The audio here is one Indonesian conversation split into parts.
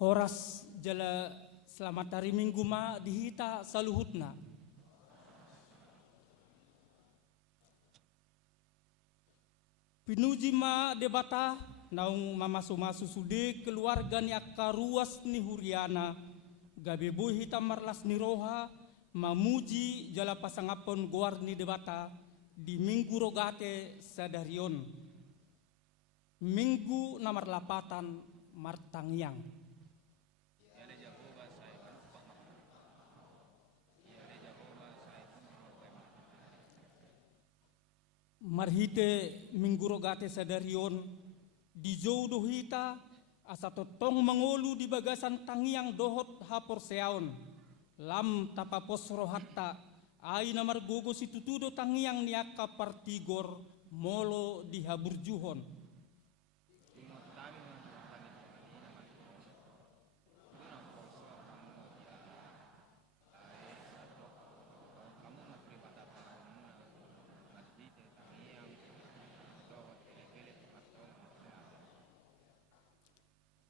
Horas jala selamat hari Minggu ma dihita saluhutna. Pinuji ma debata naung mamasu-masu sude keluarga ni akka ruas ni Huriana gabe boy hitam marlas ni roha mamuji jala pasangapon goar ni debata di minggu rogate sadarion minggu nomor 8 martangyang. Marhite minggu rogate sadarion di jodoh hita asa totong mengolu di bagasan tangiang dohot hapor seaon lam tapapos rohatta ai namar gogo situtudo tangiang niaka partigor molo di haburjuhon.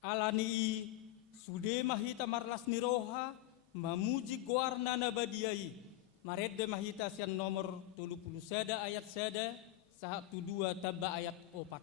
Alani sude mahita marlas niroha mamuji goarna nabadiai maredde mahita sian nomor 30 sada ayat sada 1 2 taba ayat 4.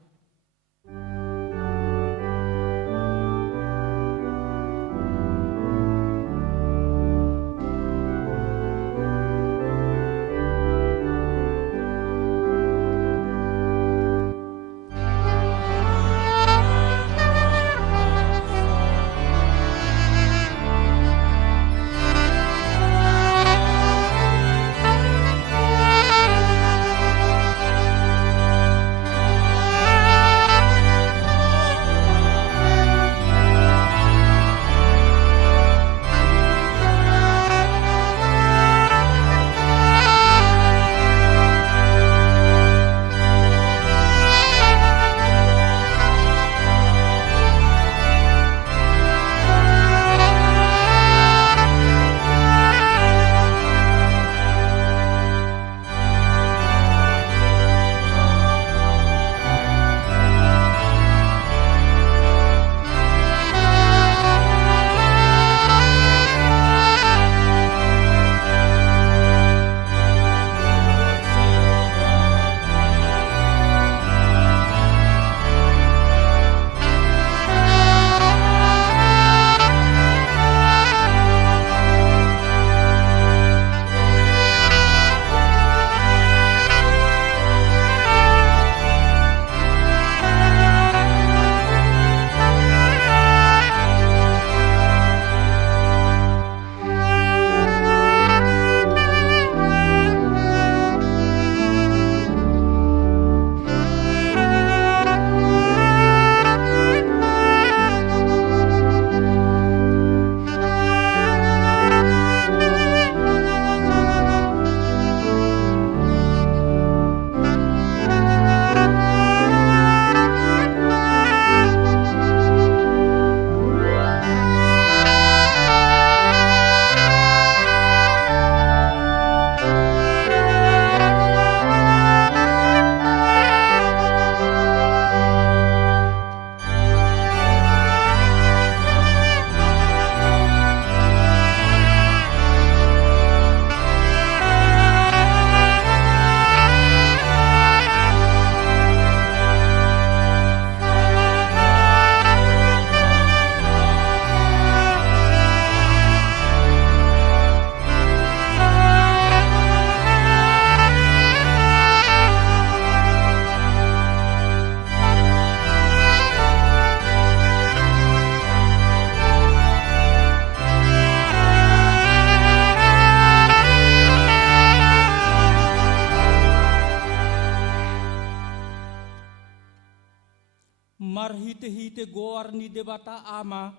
Marhite-hite goar ni debata ama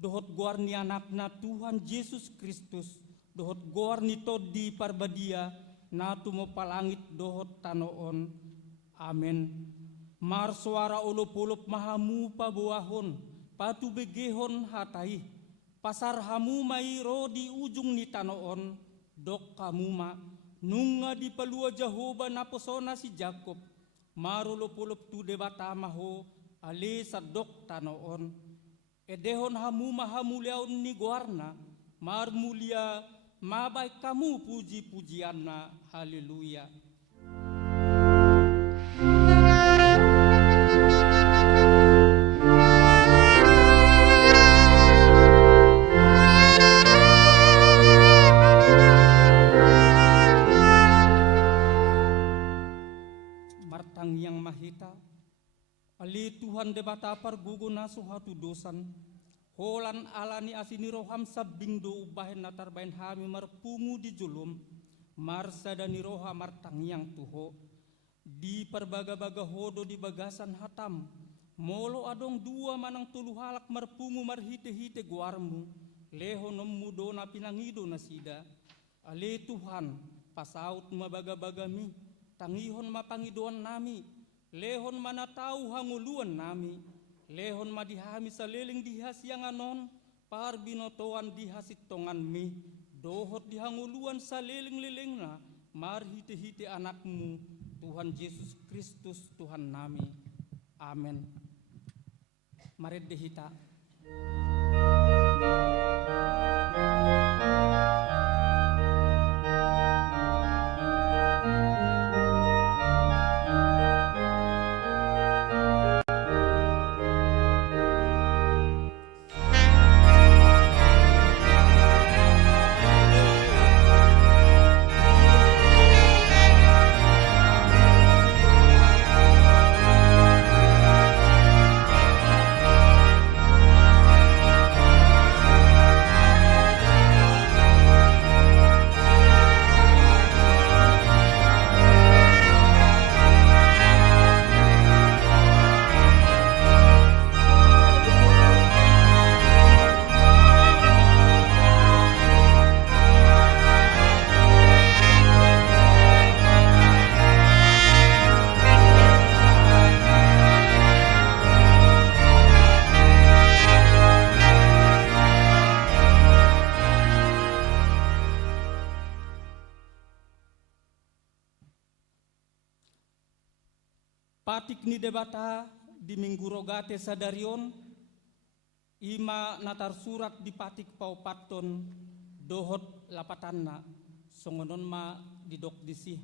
dohot goar ni anakna Tuhan Yesus Kristus dohot goar ni todi parbadia natu mo palangit dohot tanoon. Amen. Mar suara ulop-ulop mahamu pabuahon patu begehon hatai pasar hamu mai ro di ujung ni tanoon dok kamuma nunga di palua Jehovah naposona si Jakob marulop-ulop tu debata maho ale sadok tanoon Edehon hamu mahamuliaun ni guarna, mar mulia mabai kamu puji-pujianna. Haleluya. Martang yang mahita, ali Tuhan debata pargugo na suhatu dosan, holan alani asini roham sabing do ubahen natar bain hami marpungu di julum, marsa dani roha martang yang tuho, di perbaga-baga hodo di bagasan hatam, molo adong dua manang tulu halak marpungu marhite-hite guarmu, leho nemu dona pinangido nasida, ali Tuhan pasaut mabaga-bagami, tangihon mapangidoan nami, lehon manatau hanguluan nami, lehon madihami saliling dihas yang anon, par binotoan dihasit tongan mi, dohot dihanguluan saliling-lilingna, mar hite-hite anakmu, Tuhan Yesus Kristus Tuhan nami. Amin. Mari dehita. Patik ni debata di minggu rogate sadarion, ima natar surat di patik paupaton dohot lapatanna, songonon ma didok disi.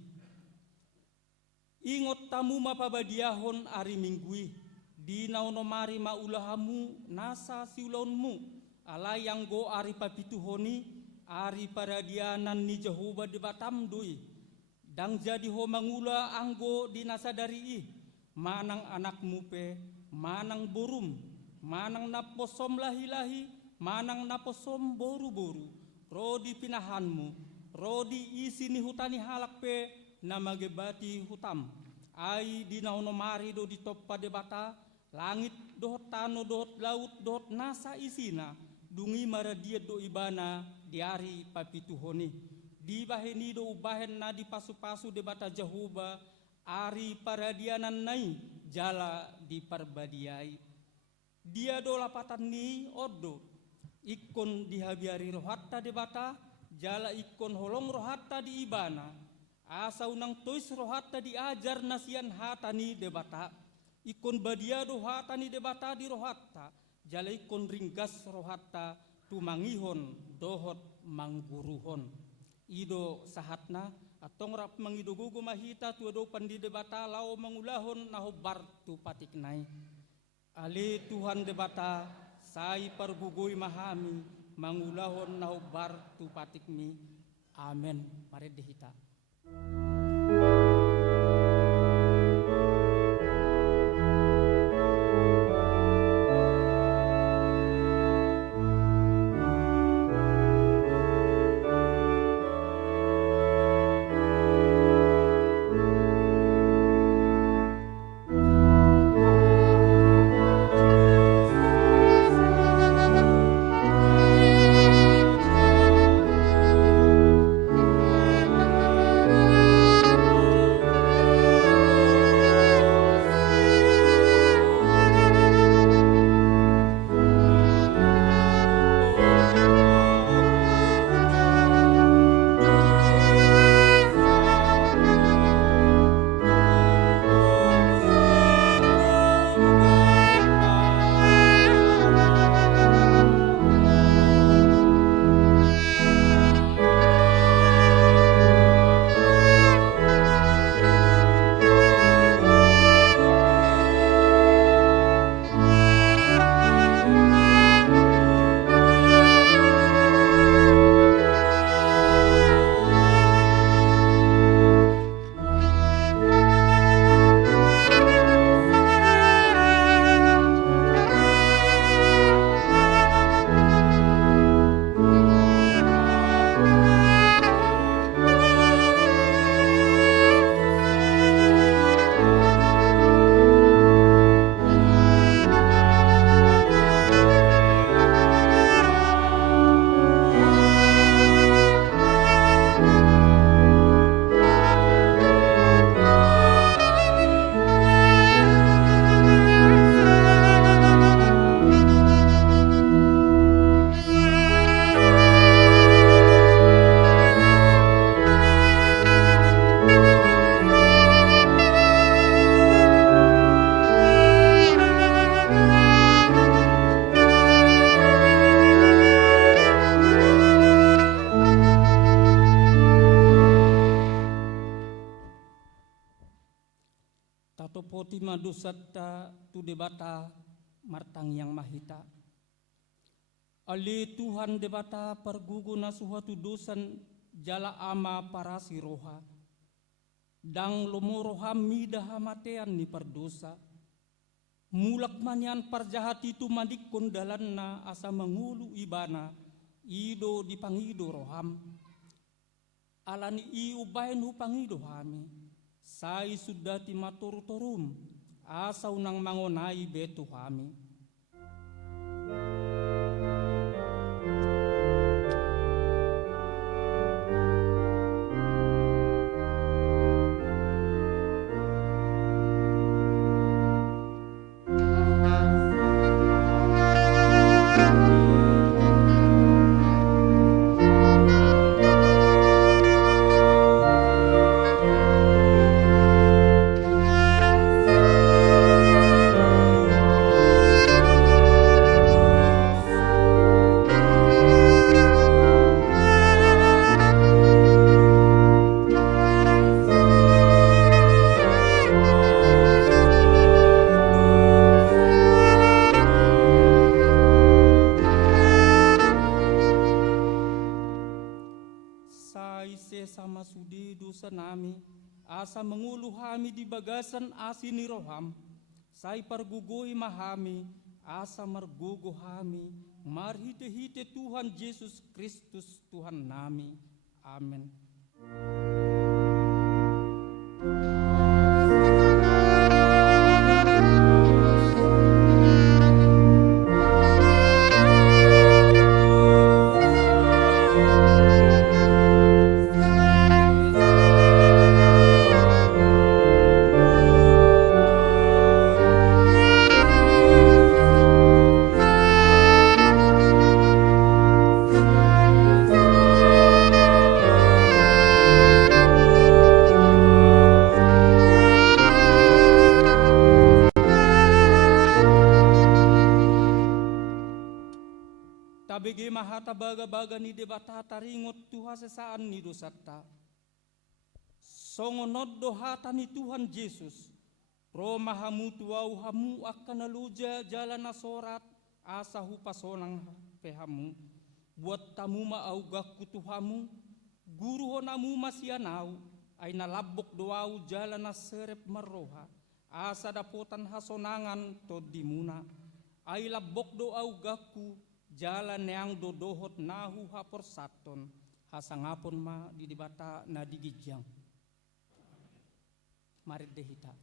Ingot tamu mapabadiahon ari minggui, di naunomari maulahamu nasa siulaunmu, alai yang go ari papituhoni, ari paradianan ni Jehovah di batamdui, dang jadi ho mangula anggo di nasadari manang anakmu pe, manang borum, manang naposom lahi-lahi, manang naposom boru-boru, rodi pinahanmu, rodi isi ni hutani halak pe, namagebati hutam, ai di naunomari do di toppa debata, langit dohot tano dohot laut dohot nasa isina, dungi maradia do ibana diari papituhoni, di baheni do ubahen na di pasu-pasu debata Jehovah, ari paradianan nai jala di parbadiai. Dia do lapatan ni ordo, ikon dihabiari rohatta debata, jala ikon holong rohatta di ibana, asa unang tois rohatta diajar nasian hatani debata, ikon badia do hatani debata di rohatta, jala ikon ringgas rohatta tumangihon dohot mangguruhon. Ido sahatna atong rap mangidugugo mahita tuado pandi debata lao mangulahon nahobar tu patik nai. Ali Tuhan debata sai pargugoy mahami mangulahon nahobar tu patik mi. Amen. Mari dihita. dosatta tu debata martang yang mahita. Ali Tuhan debata perguguna suatu dosan jala ama para siroha. Dang lomoroha midah matean ni perdosa. Mulak manyan parjahat itu mandik kondalanna asa mengulu ibana. Ido dipangido roham. Alani iu bain hupangido hami. Sai sudah timatur torum. Asa unang mangonai betu hami. Sama sudi dosa nami, asa mengulu hami di bagasan asini roham, sai pargugoi mahami, asa margogo hami, marhite-hite Tuhan Yesus Kristus Tuhan nami. Amin. Tabege mahata baga-baga ni debata taringot Tuhan sesaan ni dosatta. Songonod dohata ni Tuhan Yesus. Pro mahamu tuau hamu akan naluja jalan nasorat asa hupasonang pehamu. Buat tamu maaugak kutuhamu. Guru honamu masianau. Ay nalabok doau jalan naserep marroha. Asa dapotan hasonangan todimuna. Ay labok doau gaku. Jalan yang dodohot nahu hapor saton hasangapon ma di dibata na digijang. Mari dehita.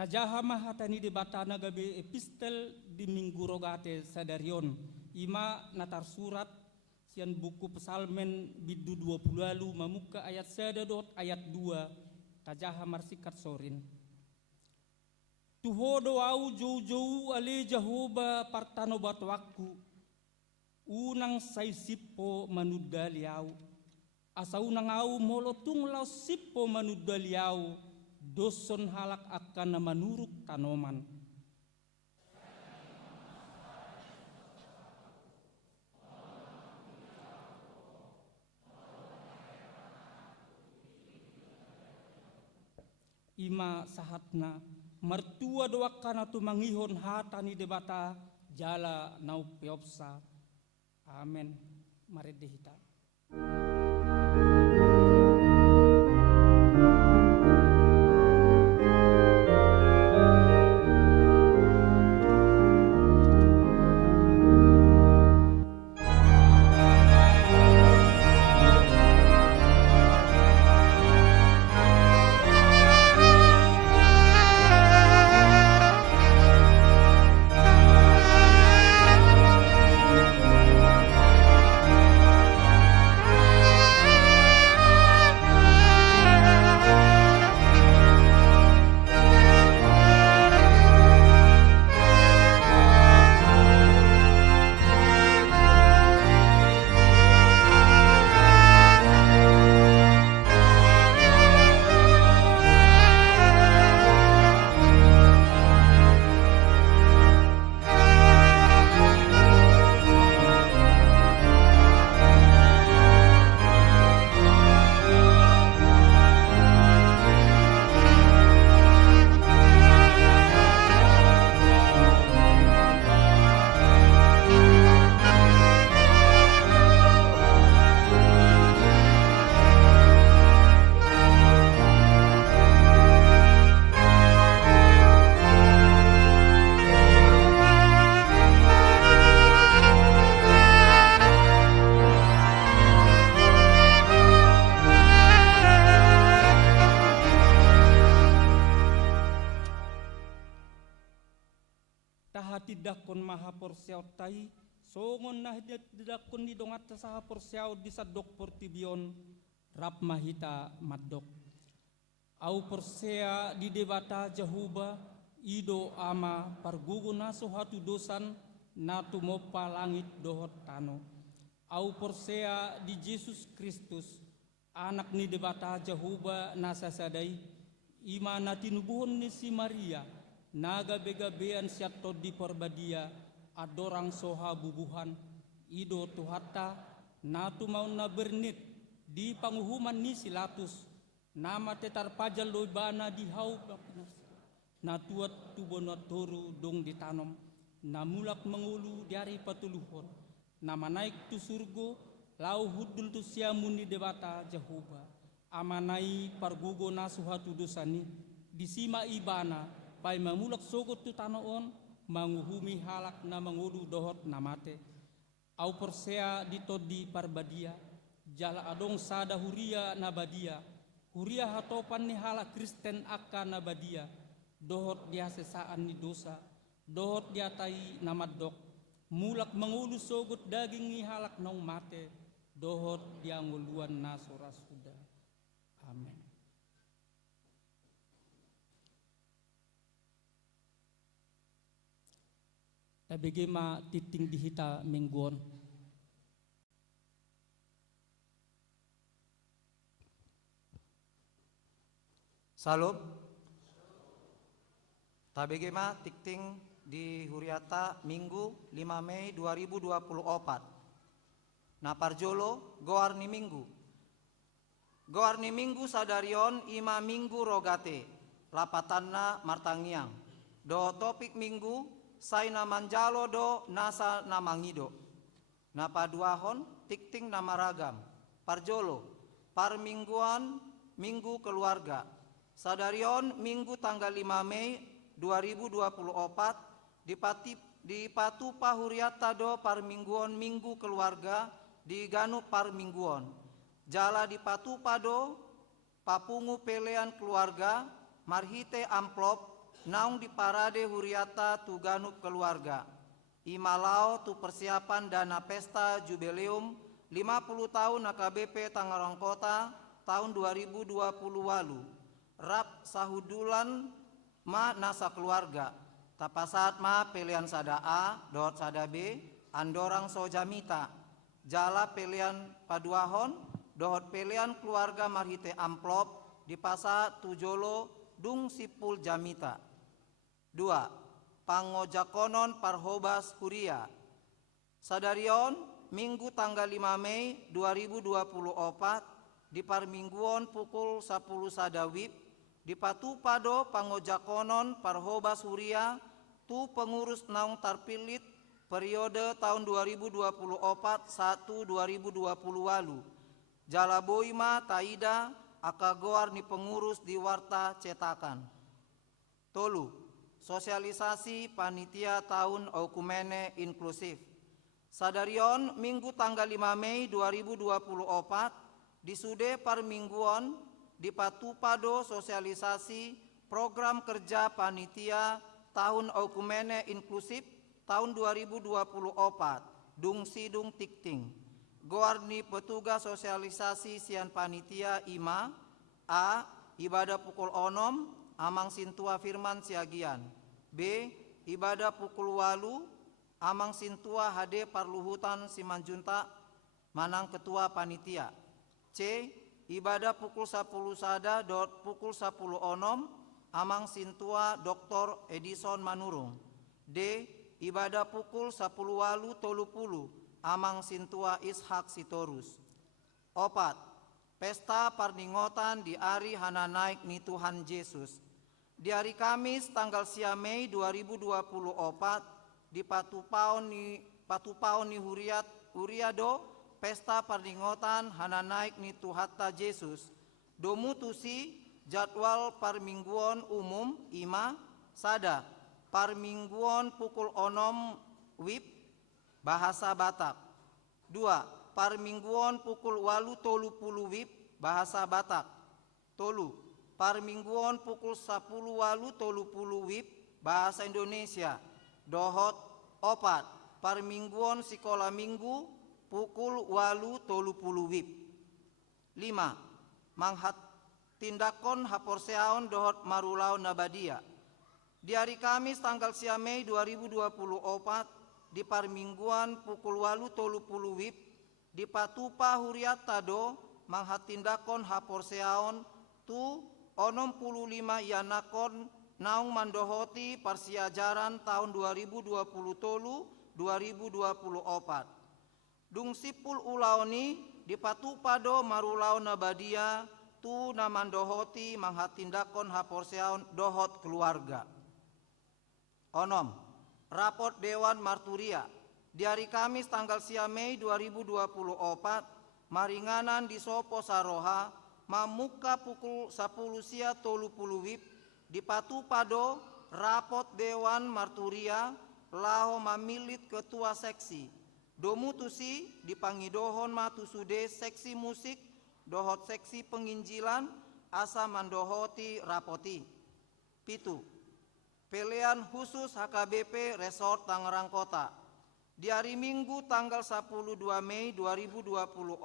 Tajaha mahatani debata nagabe epistel di minggu rogate sadarion. Ima natar surat sian buku pesalmen bidu 20 lalu mamuka ayat 1 ayat 2 tajaha marsikat sorin. Tuhodo au jou ale Jahoba partano batwaku unang say sipo manudaliau asa unang au molotung lau sipo manudaliau doson halak akan manuruk tanoman. Ima sahatna mertua doakan atu mangihon hatani debata jala nau piopsa. Amen. Mari dehita. Tidakon maha porsiaw tai songon nah tidakon di dongat saha porsiaw di sadok portibion rap mahita madok au porsea di debata Jahoba ido ama pargugu naso hatu dosan natu mopa langit dohot tano au porsea di Yesus Kristus anak ni debata Jahoba nasa sadai imana tinubuhon ni si Maria naga begabean siato di porbadia adorang soha bubuhan ido tuhata natu mau na bernit di panguhuman ni silatus nama tetar pajal loibana di hau natuat tubonot toru dong ditanom namulak mengulu dari patuluhon nama naik tu surgo lau hudul tu siamuni debata Jahoba amanai pargugo nasuhatu dosani disima ibana pai mamulak sogot tu tanoon manguhumi halak na mangulu dohot namate au persea ditodi parbadia jala adong sada huria nabadia huria hatopan ni halak Kristen akan nabadia dohot dia sesaan ni dosa dohot dia tai namadok mulak mangulu sogot daging ni halak nau mate dohot dia nguluan nasora sudah. Amin. Tabegema titing dihita mingguon. Salam. Tabegema titing di Huriata Minggu 5 Mei 2024. Naparjolo goarni Minggu. Goarni Minggu sadarion ima Minggu rogate. Lapatanna martangiang. Do topik Minggu Saina manjalo do nasa namangido. Napaduahon tikting nama ragam. Parjolo, parmingguan minggu keluarga. Sadarion minggu tanggal 5 Mei 2024 di Patu Pahuriata do parmingguan minggu keluarga di Ganu parmingguan. Jala di Patu Pado papungu pelean keluarga marhite amplop naung di parade huriata tu ganup keluarga. Imalau tu persiapan dana pesta jubileum 50 tahun AKBP Tangerang Kota tahun 2020 walu. Rap sahudulan ma nasa keluarga. Tapasat ma pilihan sada A, dot sada B, andorang sojamita. Jala pilihan paduahon, dohot pilihan keluarga marhite amplop di pasa tujolo dung sipul jamita. 2. Pangojakonon parhobas huria. Sadarion Minggu tanggal 5 Mei 2024 di parmingguon pukul 10 sadawib di patupado pangojakonon parhobas huria tu pengurus naung tarpilit periode tahun 2024 1 2020 walu. Jala boima taida akagoar ni pengurus di warta cetakan. Tolu. Sosialisasi panitia tahun Okumene inklusif. Sadarion Minggu tanggal 5 Mei 2024 di Sude Parmingguon di Patupado sosialisasi program kerja panitia tahun Okumene inklusif tahun 2024 dung sidung tikting. Goarni petugas sosialisasi sian panitia IMA A. Ibadah pukul onom amang sintua firman siagian. B. Ibadah pukul walu amang sintua HD parluhutan Simanjunta manang ketua panitia. C. Ibadah pukul 10 sada dot pukul 10 onom amang sintua Dr. Edison Manurung. D. Ibadah pukul 10 walu tolupulu amang sintua Ishak Sitorus. 4. Pesta parningotan di Ari Hana Naik ni Tuhan Yesus. Di hari Kamis tanggal 10 Mei 2024 di Patupaon ni Huriado pesta parningotan Hana Naik ni Tuhatta Yesus. Domutusi jadwal parmingguon umum ima sada parmingguon pukul onom wib bahasa Batak. 2. Parmingguon pukul walu tolu pulu wib bahasa Batak. Tolu. Parmingguon pukul 10 walu tolu pulu wib bahasa Indonesia. Dohot. 4. Parmingguon sekolah minggu pukul walu tolu pulu wib. 5. Manghat tindakon haporseaon dohot marulao nabadia. Di hari Kamis tanggal 10 Mei 2024 di parmingguan pukul walu tolu pulu wib di Patupa Huriat Tado manghat tindakon haporseaon tu 65 yanakon naung mandohoti parsiajaran tahun 2020 tolu 2024. Dung sipul ulaoni di Patupado marulao nabadia tu namandohoti manghatindakon haporseaon dohot keluarga. Onom. Raport Dewan Marturia. Di hari Kamis tanggal 10 Mei 2024 maringanan di Sopo Saroha mamuka pukul 10 sia tolu pulu wib di Patupado rapot Dewan Marturia laho mamilit ketua seksi. Domutusi dipangidohon matusude seksi musik dohot seksi penginjilan asa mandohoti rapoti. Pitu. Pilihan khusus HKBP Resort Tangerang Kota. Di hari Minggu tanggal 12 Mei 2024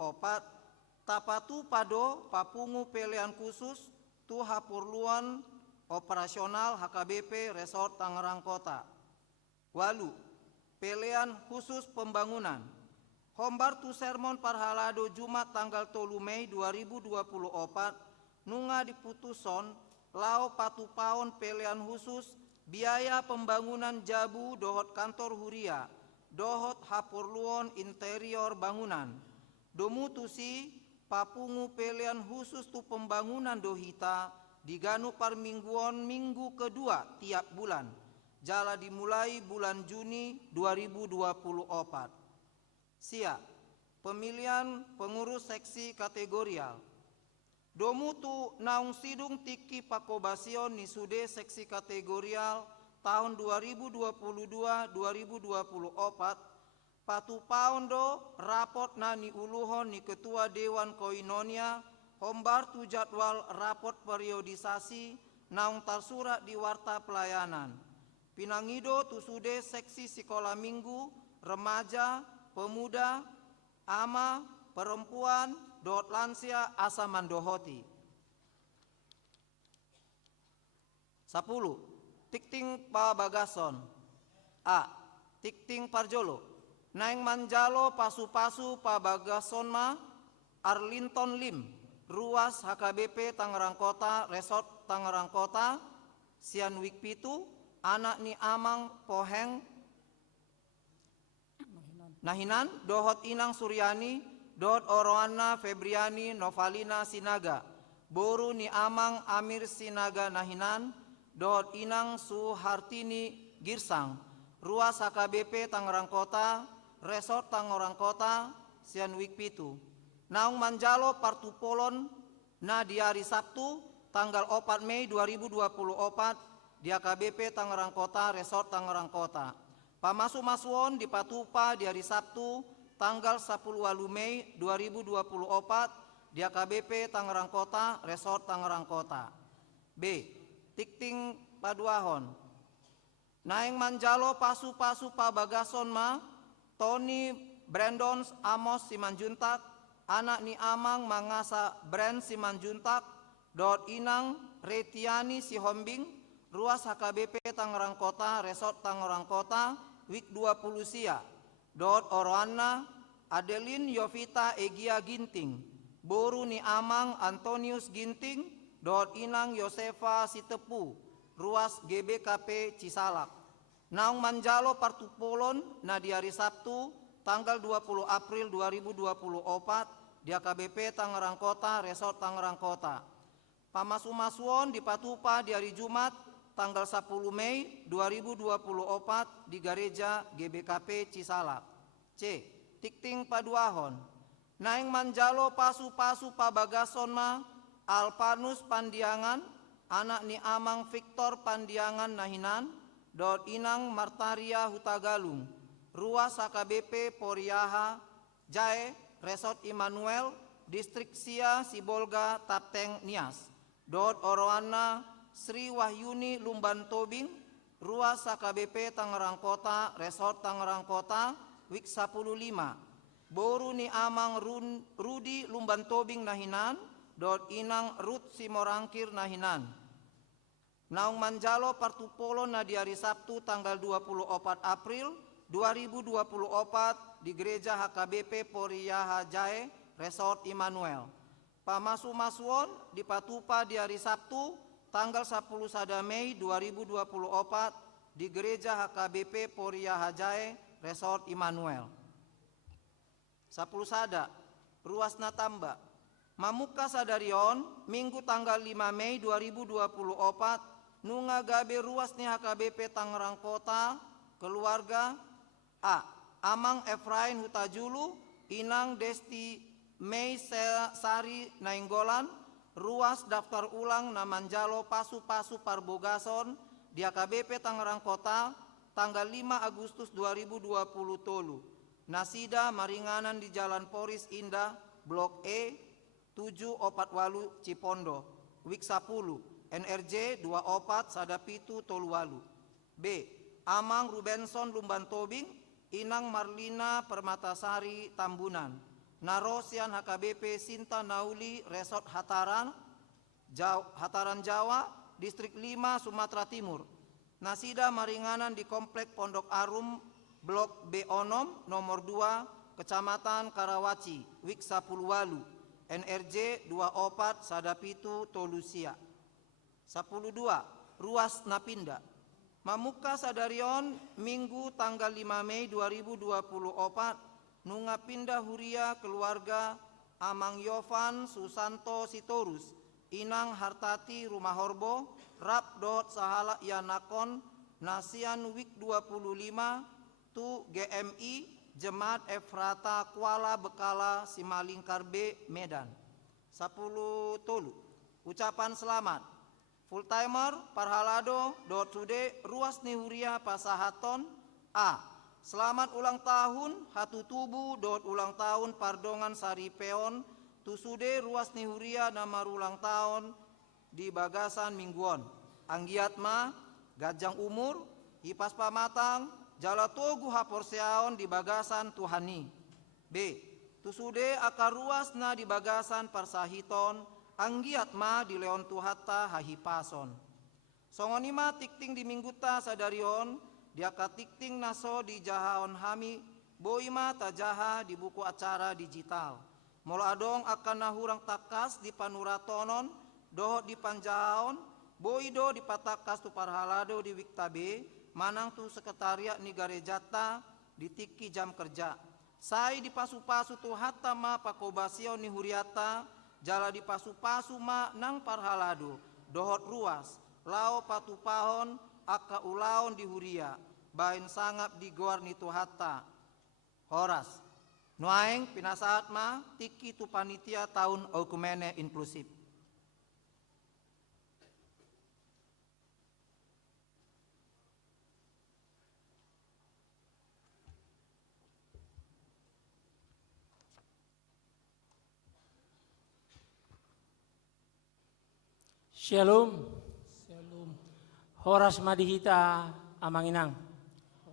tapatu pado papungu pilihan khusus tu hapurluan operasional HKBP Resort Tangerang Kota. Walu, pilihan khusus pembangunan. Hombar tu sermon parhalado Jumat tanggal 3 Mei 2024 nunga diputuson lao patupaon pilihan khusus biaya pembangunan jabu dohot kantor huria dohot hapurluon interior bangunan. Domutusi papungu pilihan khusus tu pembangunan dohita diganu parmingguon minggu kedua tiap bulan. Jala dimulai bulan Juni 2024. Sia, pemilihan pengurus seksi kategorial. Domutu naung sidung tiki pakobasion ni sude seksi kategorial tahun 2022-2024 patupaundo raport nani uluhon ni ketua Dewan Koinonia hombar tu jadwal raport periodisasi naung tarsurat di warta pelayanan. Pinangido tusude seksi sekolah minggu, remaja, pemuda, ama, perempuan, dot lansia asa mandohoti. 10. Tikting pa bagason. A. Tikting parjolo. Naing manjalo pasu-pasu pa bagason ma Arlington Lim. Ruas HKBP Tangerang Kota, Resort Tangerang Kota, Sian Wik Pitu, anak ni Amang Poheng Nahinan, dohot Inang Suryani, dohot Oroana Febriani Novalina Sinaga, boru ni Amang Amir Sinaga Nahinan, dohot Inang Suhartini Girsang, ruas HKBP Tangerang Kota, Resort Tangerang Kota, Sian Wik Pitu. Naung manjalo partupolon na di hari Sabtu tanggal 4 Mei 2024 di AKBP Tangerang Kota, Resort Tangerang Kota. Pamasu-masuon di Patupa di hari Sabtu tanggal 10 Mei 2024 di AKBP Tangerang Kota, Resort Tangerang Kota. B. Tikting paduahon. Naing manjalo pasu-pasu pa bagason ma Tony Brandon Amos Simanjuntak, anak ni Amang Mangasa Brand Simanjuntak, dot Inang Retiani Sihombing, ruas HKBP Tangerang Kota, Resort Tangerang Kota, Wik 20 Sia, dot Oroana Adeline Yovita Egia Ginting, boru ni Amang Antonius Ginting, dot Inang Yosefa Sitepu, ruas GBKP Cisalak. Naung manjalo partupolon na di hari Sabtu tanggal 20 April 2024 di AKBP Tangerang Kota, Resort Tangerang Kota. Pamasu-masuon di Patupa di hari Jumat tanggal 10 Mei 2024 di Gereja GBKP Cisalak. C. Tikting paduahon. Naing manjalo pasu-pasu pa bagason ma Alpanus Pandiangan, anak ni Amang Victor Pandiangan Nahinan, dot Inang Martaria Hutagalung, ruas HKBP Poriaha Jae, Resort Immanuel, Distrik Sia Sibolga Tapteng Nias, dot Oroana Sri Wahyuni Lumban Tobing, ruas HKBP Tangerang Kota, Resort Tangerang Kota, Wik 15, boru ni Amang Rudi Lumban Tobing Nahinan, dot Inang Ruth Simorangkir Nahinan. Naung manjalo partupolo na di hari Sabtu tanggal 24 April 2024 di Gereja HKBP Poriaha Jae, Resort Immanuel. Pamasu-masuon di Patupa di hari Sabtu tanggal 10 Mei 2024 di Gereja HKBP Poriaha Jae, Resort Immanuel. 10 Sada, ruas Natamba. Mamuka sadarion Minggu tanggal 5 Mei 2024 nunga gabe ruas ni HKBP Tangerang Kota, keluarga A. Amang Efrain Hutajulu, Inang Desti Mei Sari Nainggolan, ruas daftar ulang namanjalo pasu-pasu parbogason di AKBP Tangerang Kota tanggal 5 Agustus 2020 tolu. Nasida maringanan di Jalan Poris Indah, Blok E 748 Cipondo, Wik 10, NRJ 24 Sadapitu Toluwalu. B. Amang Rubenson Lumban Tobing, Inang Marlina Permatasari Tambunan, Narosian HKBP Sinta Nauli Resort Hataran Jawa, Distrik 5 Sumatera Timur. Nasida maringanan di Komplek Pondok Arum, Blok B Onom, nomor 2, Kecamatan Karawaci, Wik 10 Walu, NRJ 24 Sadapitu Tolusia. 12. Ruas Napinda. Mamuka sadarion Minggu tanggal 5 Mei 2024 nunga pindah huria keluarga Amang Yovan Susanto Sitorus, Inang Hartati Rumah Horbo, Rap dot Sahala Yanakon, Nasian Wik 25 tu GMI Jemaat Efrata Kuala Bekala Simalingkar B Medan. 10 Tolu. Ucapan selamat. Full timer Parhalado dot Sude ruas nihuria Pasahaton. A. Selamat ulang tahun Hatu Tubu dot ulang tahun Pardongan Sari Peon Tusude ruas nihuria nama ulang tahun di Bagasan Mingguon. anggiat ma gajang umur hipas pamatang jala togu haporseaon di bagasan Tuhani. B. Tusude akar ruas na di bagasan parsahiton anggiat ma di leon tuhata hahipason. Songonima tikting di mingguta sadarion diaka tikting naso di jahaon hami boima tajaha di buku acara digital. Molo adong akan nahurang takas di panuratonon dohot di panjahaon boido di patakas tu parhalado di wiktabe manang tu sekretariat ni garejata di tiki jam kerja. Sai di pasu-pasu tu hatta ma pakobasio ni huriata jala di pasu-pasu ma nang parhalado dohot ruas lao patupahon aka ulaon di huria bain sangap di goar ni tu hatta horas nuaeng pinasaat ma tiki tu panitia tahun okumene inklusif. Shalom, Shalom. horas madihita amanginang.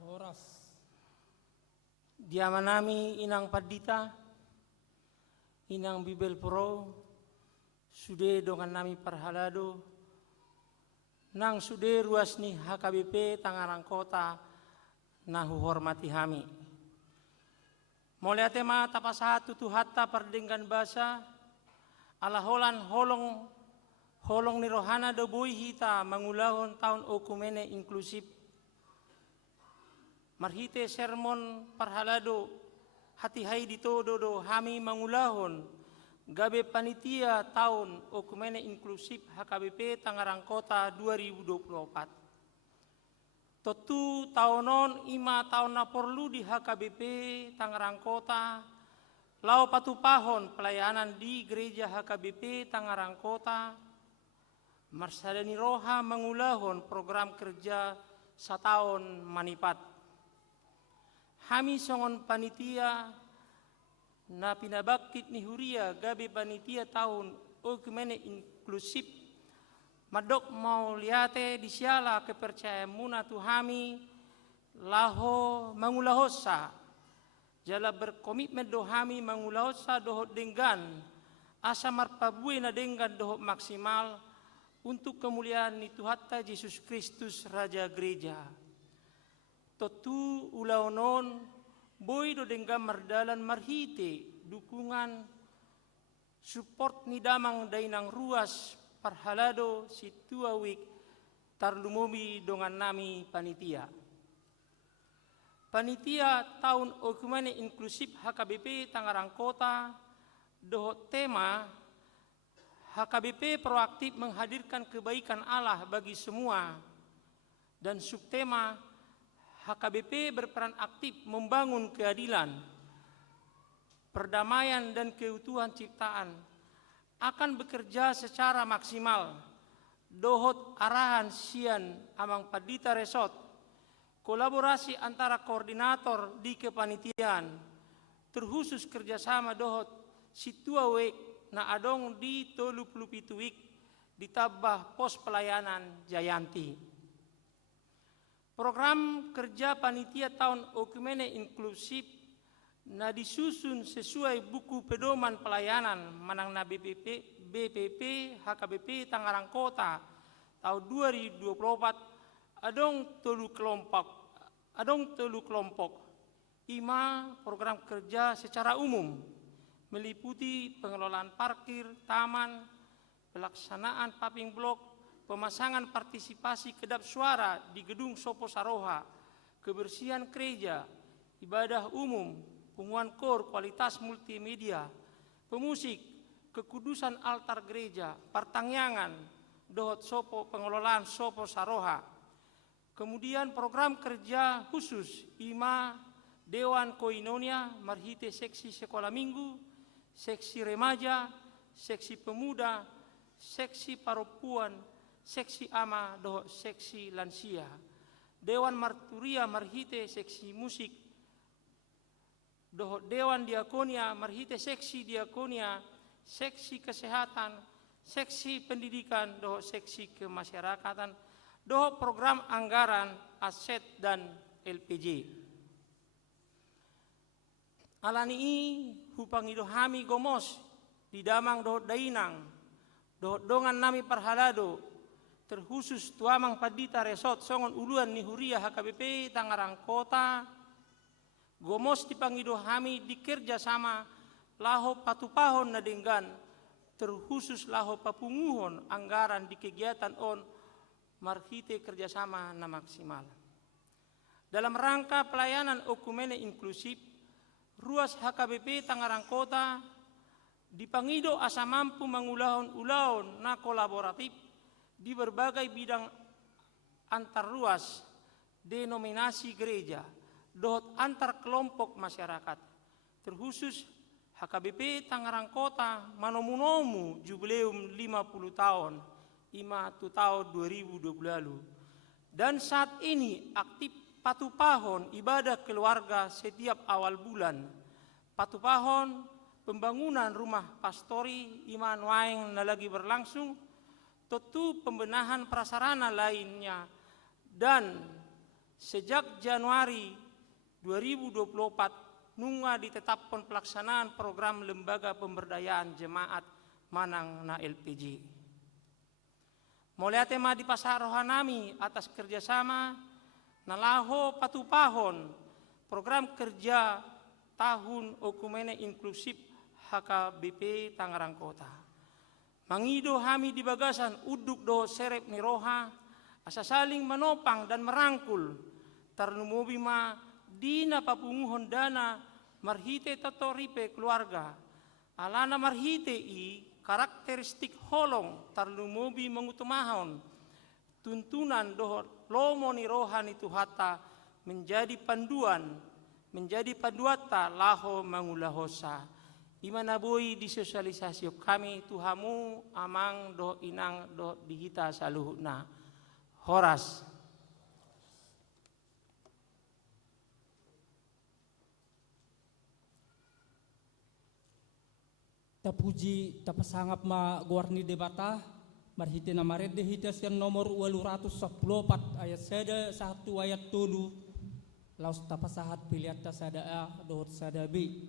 Horas. Diamanami inang padita, inang bibel pro, sude dongan nami parhalado, nang sude ruas ni HKBP Tangerang Kota, nahu hormati hami. Mulai tema tapasatu tu hatta perdenggan basa, ala holan holong ni rohana do boy hita mangulahon tahun okumene inklusif. Marhite sermon parhalado hati hai ditodo do hami mangulahon gabe panitia tahun okumene inklusif HKBP Tangerang Kota 2024. Totu tahunon ima tahun na porlu di HKBP Tangerang Kota lau patupahon pelayanan di gereja HKBP Tangerang Kota marsadani roha mangulahon program kerja satahun manipat. Hami songon panitia na pinabaktit ni huria gabe panitia tahun okumene inklusif madok mau liate disiala kepercayaan muna tu hami laho mangulahosa jala berkomitmen do hami mangulahosa dohot denggan asa marpabue na denggan dohot maksimal untuk kemuliaan ni Tuhatta Yesus Kristus Raja Gereja. Totu ulaonon boy do denggan mardalan marhite dukungan support ni damang dainang ruas parhalado situawik tarlumobi dongan nami panitia. Panitia tahun okumene inklusif HKBP Tangerang Kota dohot tema HKBP proaktif menghadirkan kebaikan Allah bagi semua dan subtema HKBP berperan aktif membangun keadilan, perdamaian dan keutuhan ciptaan akan bekerja secara maksimal dohot arahan sian amang padita resort kolaborasi antara koordinator di kepanitiaan terkhusus kerjasama dohot situawek na adong di tolu pulupituik ditambah pos pelayanan Jayanti. Program kerja panitia tahun okumene inklusif na disusun sesuai buku pedoman pelayanan manang na BPP HKBP Tangerang Kota tahun 2024 adong telu kelompok. Ima program kerja secara umum meliputi pengelolaan parkir, taman, pelaksanaan paving block, pemasangan partisipasi kedap suara di gedung Sopo Saroha, kebersihan gereja, ibadah umum, pengumuman kor kualitas multimedia, pemusik, kekudusan altar gereja, pertangyangan, dohot Sopo pengelolaan Sopo Saroha. Kemudian program kerja khusus IMA Dewan Koinonia marhite seksi sekolah minggu, seksi remaja, seksi pemuda, seksi perempuan, seksi ama, doh seksi lansia. Dewan Marturia marhite seksi musik, doh Dewan Diakonia marhite seksi diakonia, seksi kesehatan, seksi pendidikan, doho seksi kemasyarakatan, doho program anggaran, aset, dan LPJ. Alani hupangido hami gomos di damang doho dainang, doho dongan nami parhalado, terkhusus tuamang padita resort songon uluan ni huria HKBP Tangerang Kota, gomos dipangido hami dikerja sama laho patupahon na denggan, terkhusus laho papunguhon anggaran di kegiatan on marhite kerjasama na maksimal. Dalam rangka pelayanan okumene inklusif, ruas HKBP Tangerang Kota dipangido asa mampu mengulahon-ulahon na kolaboratif di berbagai bidang antar ruas, denominasi gereja, dohot antar kelompok masyarakat, terkhusus HKBP Tangerang Kota manomu-nomu jubileum 50 tahun, 5 tahun 2020 lalu. Dan saat ini aktif patupahon ibadah keluarga setiap awal bulan. Patupahon pembangunan rumah pastori iman waeng na lagi berlangsung, tentu pembenahan prasarana lainnya. Dan sejak Januari 2024 nunga ditetapkan pelaksanaan program lembaga pemberdayaan jemaat manang na LPJ. Mulai tema di pasar rohanami atas kerjasama nalaho patupahon program kerja tahun okumene inklusif HKBP Tangerang Kota. Mangido hami di bagasan uduk do serep ni roha asa saling menopang dan merangkul tarnumubi ma dina papunguhon dana marhite tatoripe keluarga. Alana marhite karakteristik holong tarlumubi mengutumahon tuntunan dohot lomo ni rohani tuhata menjadi panduan, menjadi paduata laho mangulahosa. Imana boi disosialisasi kami tuhamu amang doh inang doh dihita saluhuna. Horas. Tapuji tapasangap ma guarni debata marhite na marede hitas yang nomor 214 ayat sada 1 ayat 3 laus tapasahat piliata sada a dohot sada b.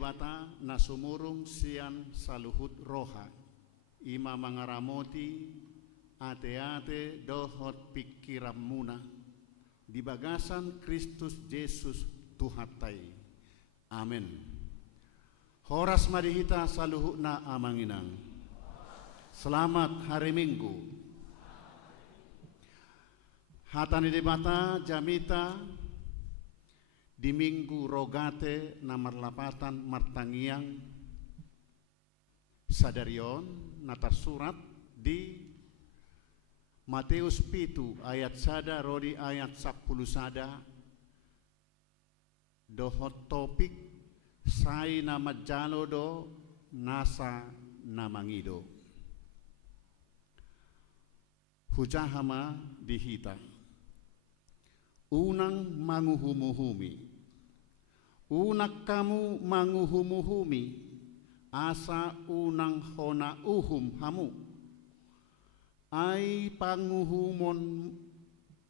debata na sumurung sian saluhut roha. Ima mangaramoti ate-ate dohot pikiran muna. Di bagasan Kristus Yesus Tuhatai. Amin. Horas madihita saluhut na amanginang. Selamat hari Minggu. Hatani debata jamita di Minggu Rogate nomor 8 Martangiang Sadarion natar surat di Matius pitu ayat sada rodi ayat 10 sada dohot topik sai nama jalo do nasa namangido hujahama dihita unang manguhumuhumi unak kamu manguhumuhumi asa unang hona uhum hamu ai panguhumon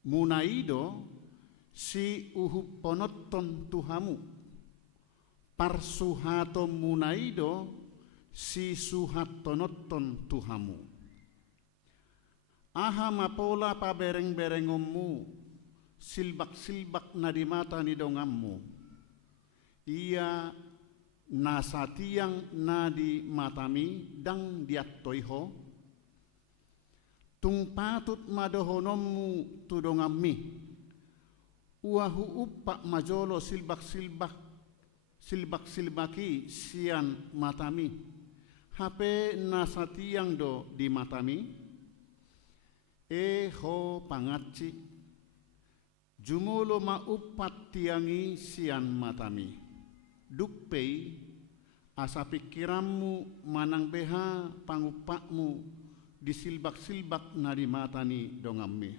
munaido si uhup ponoton tuhamu parsuhato munaido si suhatonoton tuhamu aha mapola pabereng-berengommu silbak-silbak na di mata ni dongammu ia nasatiang na di matami dang diattoiho tung patut madohonommu tudongammi uahu uppak majolo silbak-silbaki sian matami hape nasatiang do di matami ho pangaci jumulo maupat tiangi sian matami dukpei asa pikiranmu manang beha pangupakmu disilbak-silbak na di matani dongammi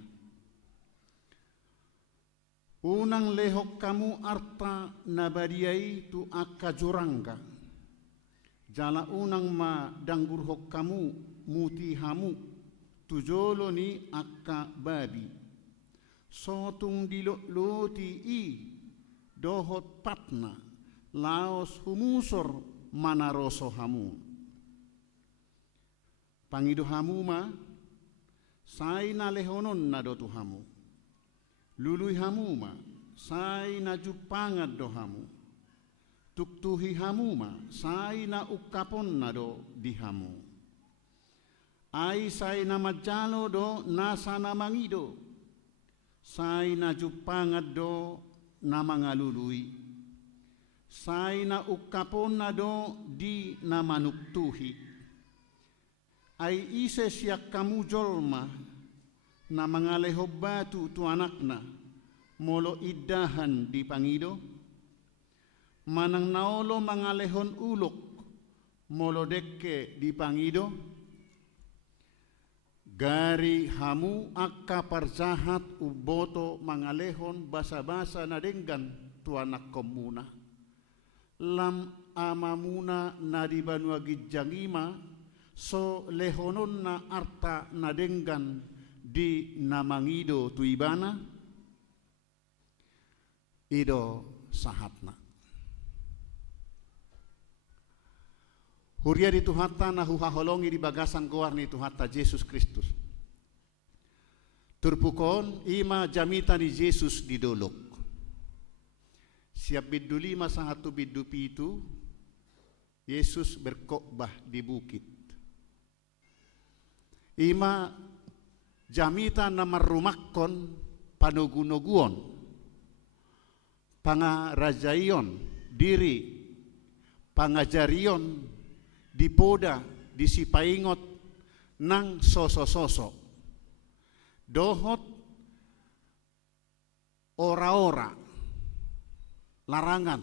unang lehok kamu arta nabadiai tu akka jurangga jala unang ma dangburhok kamu mutihamu tujolo ni akka babi sotung dilok-loti i dohot patna laos humusor manaroso hamu pangido hamu ma sai na lehonon na do tuhamu lului hamu ma sai na jupangat do hamu tuktuhi hamu ma sai na ukapon na do di hamu ai sai na majalo do nasa na mangido sai na jupangat do na mangalului sai na ukapon na do di na manuktuhi ai ise siak kamu jolma na mangaleho batu tu anakna molo iddahan di pangido manang naolo mangalehon ulok molo dekke di pangido gari hamu akka parjahat uboto mangalehon basa-basa na denggan tu anak komuna lam amamuna na di banua gijangima so lehonon na arta na denggan di namangido tu ibana ido sahatna huria di tuhata na huhaholongi di bagasan goar ni tuhata Yesus Kristus turpukon ima jamita ni Yesus di dolok siap bidu 5 sahatu bidu pitu Yesus berkhotbah di bukit ima jamita na marumakkon panugunoguon pangarajaion diri pangajarion dipoda disipaingot nang soso-soso dohot ora-ora larangan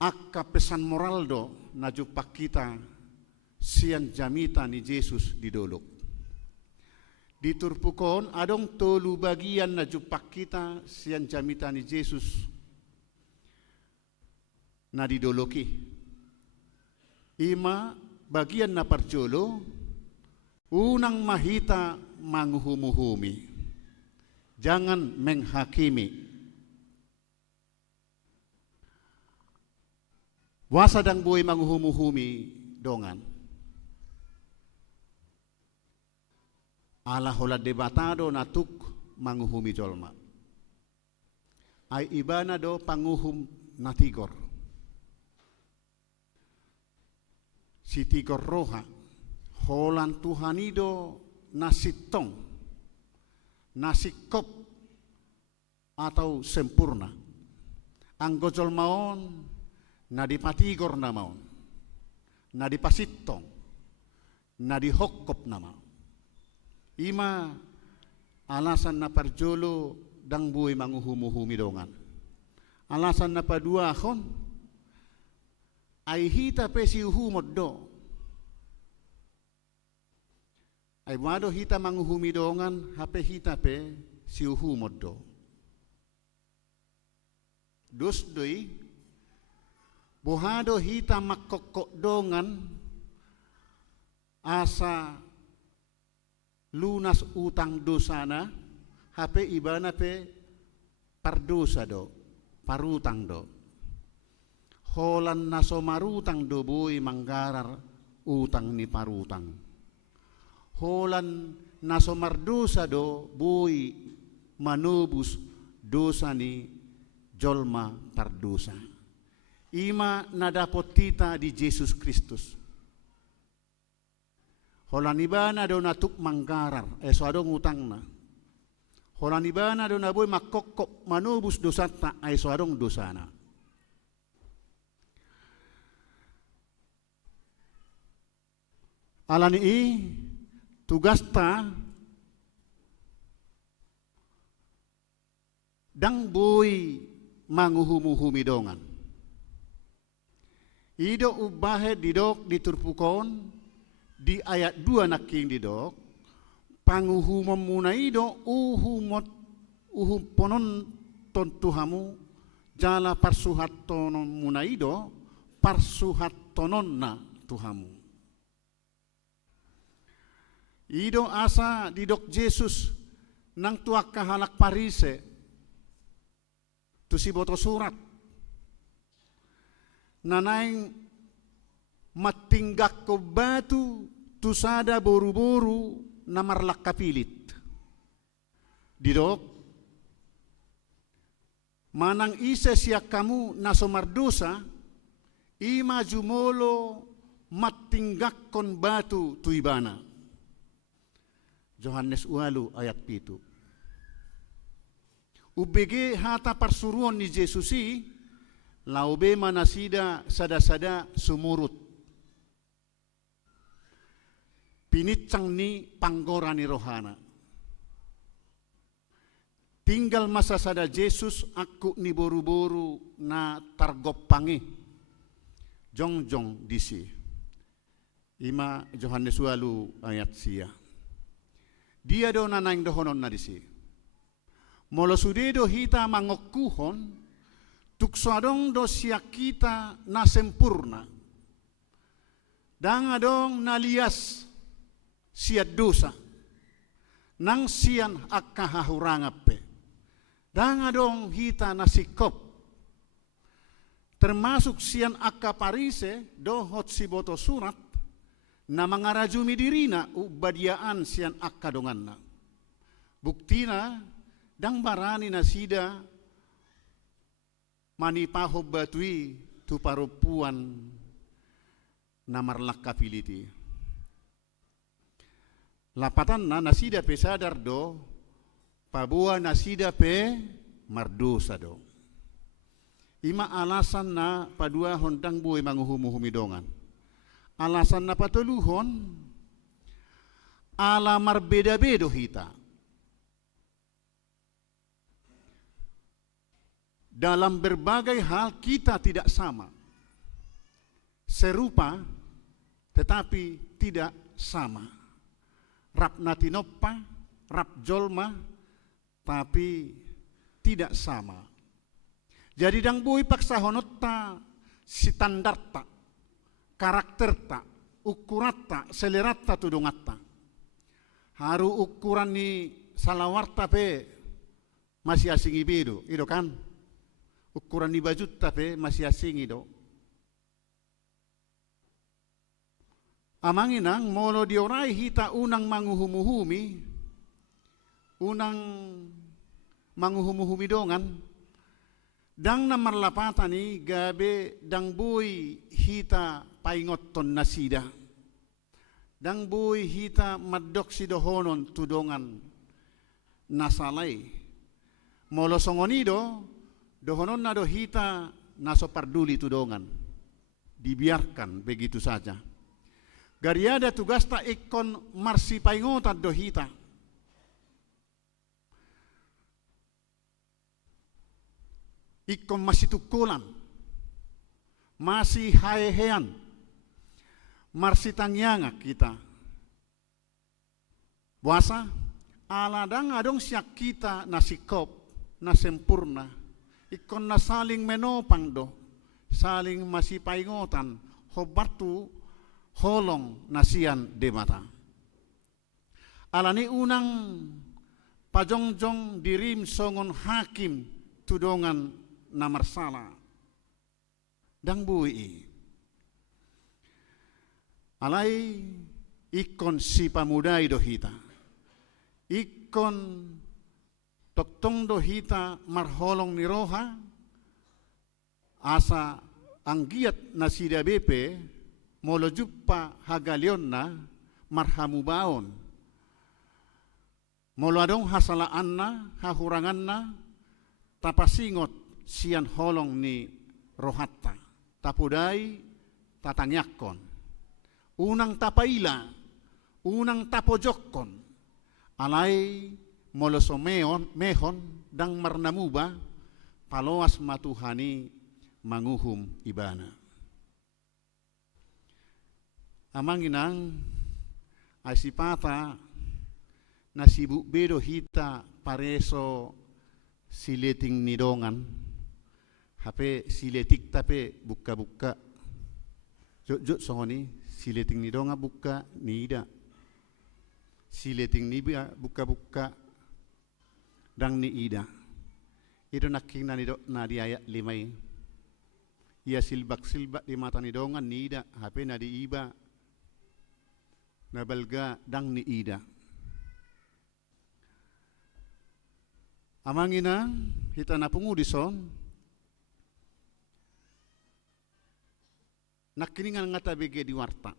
akka pesan moraldo najupak kita sian jamita ni Yesus di dolok diturpukon adong tolu bagian najupak kita sian jamita ni Yesus na didoloki ima bagian na parjolo unang mahita manguhumuhumi jangan menghakimi Wasadang buhay manguhumuhumi dongan. Ala hola debatado natuk manguhumi jolma. Ay ibana do panguhum natigor. Si tigor roha holan Tuhanido nasitong nasikop atau sempurna. Ang gojol maon na dipatigor na maon, na dipasitong, na dihokop na maon. Ima alasan na parjolo dang buhay manguhumuhumi dongan. Alasan na padua akon ay hita pe si uhumod do. Ay wado hita manguhumi dongan hape hita pe si uhumod do. Dos doi bohado hita makokok dongan asa lunas utang dosana hape ibana pe pardosa do parutang do holan naso marutang do boy manggarar utang ni parutang holan naso mardosa do boy manubus dosa ni jolma pardosa. Ima nadapot kita di Yesus Kristus. Holan ibana do natuk manggarar, so adong utang na. Holan ibana do naboy makokok manubus dosata, so adong dosana. Alani tugasta dang boy manguhumuhumi dongan. Ido ubahe didok diturpukon di ayat 2 naking didok panguhumom muna ido uhum ponon tontuhamu jala parsuhat tonon muna ido parsuhat tonon na tuhamu. Ido asa didok Yesus nang tuak kahalak parise tu si boto surat nanaing matinggak ko batu tu sada boru-boru na marlak kapilit didok manang isa siya kamu na sumardosa ima jumolo matinggak kon batu tu ibana. Yohanes 8 ayat 7. Ubege hata parsuruan ni Jesusi laube manasida sada-sada sumurut. Pinitsang ni panggora ni rohana. Tinggal masa sada Yesus aku ni boru-boru na targopangi. Jongjong disi. Ima Yohanes 8 ayat sia. Dia do nanang dohonon na disi. Molo sudedo hita mangokuhon tuksadong do siya kita na sempurna. Dangadong nalias siya dosa. Nang siyan akahahurangape. Dangadong hita na sikop. Termasuk siyan akaparise dohot si boto surat na mangarajumi dirina ubadiaan siyan akadonganna. Buktina dang barani na sida manipahob batui tu parupuan na marlak kapiliti. Lapatan na nasida pe sadar do pabua nasida pe mardosa do. Ima alasan na padua hondang buhay manguhumuhumi dongan. Alasan na patuluhon ala marbeda-bedo hita. Dalam berbagai hal kita tidak sama. Serupa tetapi tidak sama. Rap natinoppa, rap jolma, tapi tidak sama. Jadi dang bui paksa honotta, standarta, karakterta, ukuratta, seleratta tudungatta. Haru ukuran ni salawarta pe masih asing ibido, ido kan? Ukuran ni bajut tapi masih asing itu. Amanginang molo diorai hita unang manguhumuhumi, unang manguhumuhumi dongan, dang na marlapatani gabe dang buy hita paingot ton nasida. Dang buy hita madok si dohonon tudongan nasalay. Molo songonido, dohonon na do hita naso parduli tudongan. Dibiarkan begitu saja. Gariada tugas ta ikon marsi paingotan do hita. Ikon masih tukulan, masih haehean, marsi tangyanga kita. Buasa, aladang adong siak kita nasikop, na sempurna. Ikon na saling menopang do, saling masih paingotan, hobatu holong nasian demata. Alani unang pajongjong dirim songon hakim tudongan na marsala. Dang bui. Alai ikon si pamudai dohita. Ikon toktong dohita marholong niroha. Asa anggiat nasida BP molo juppa hagalion na marhamu baon. Molo adong hasalaan na, hahurangan na, tapasingot sian holong ni rohatta. Tapudai tatangyakon. Unang tapaila, unang tapojokkon. Alay molo someon, mehon, dang marnamuba, paloas matuhani manguhum ibana. Amanginang asipata nasibu bedo hita pareso sileting nidongan hape siletik tape buka-buka jok songoni sileting nidonga buka nida sileting nibia buka-buka dang ni ida itu naking na nido na di ayat 5 ia silbak di mata nidongan nida hape na di iba nabalga dang ni ida. Amangina hita napungudison nakiningan ngata bege di warta.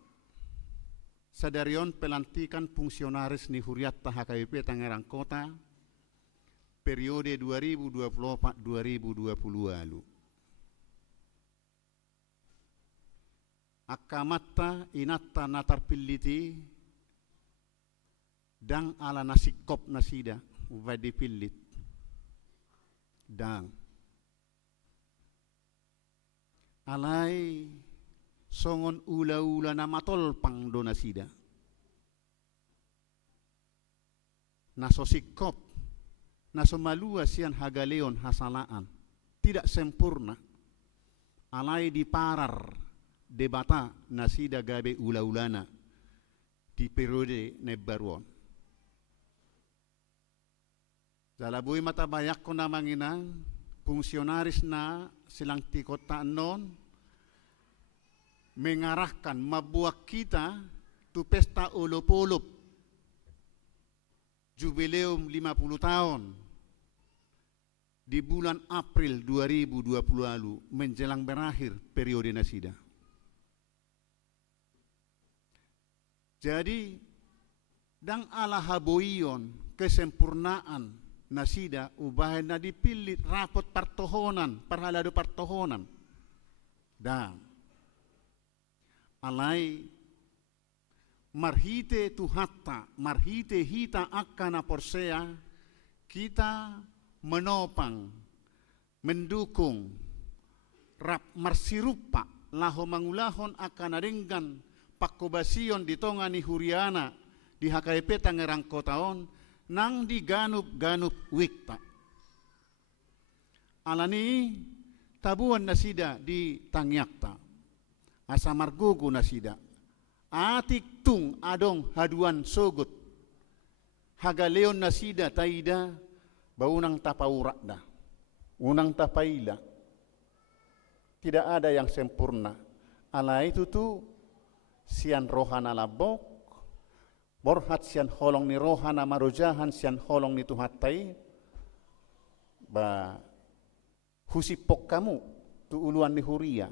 Sadarion pelantikan fungsionaris ni Huriatta HKBP Tangerang Kota periode 2024-2020 lalu. Akamatta inatta natarpilliti dang ala nasikop nasida ubadi pillit dang alay songon ula-ula na matolpang do nasida naso sikop naso malua sian hagaleon hasalaan tidak sempurna alay diparar debata nasida gabe ula-ulana di periode nebaruon. Dalaboy matabayak ko na manginang fungsionaris na silang tikotaan non mengarahkan mabuak kita tu pesta ulop-ulop jubileum 50 tahun di bulan April 2020 lalu menjelang berakhir periode nasida. Jadi dang ala haboion kesempurnaan nasida ubahan na dipilih rapot partohonan parhalado partohonan dang alay marhite tuhatta marhite hita akana porsea kita menopang mendukung rap marsirupa laho mangulahon akan adenggan pakobasion di tonga ni Huriana di HKBP Tangerang Kotaon nang di ganup wikta alani tabuan nasida di Tangyakta asa margugu nasida atik tung adong haduan sogut hagaleon nasida taida baunang tapaurak dah unang tapaila tidak ada yang sempurna ala itu tu sian rohana labok, borhat sian holong ni rohana marojahan sian holong ni tuhatai, ba husipok kamu tu uluan ni huria,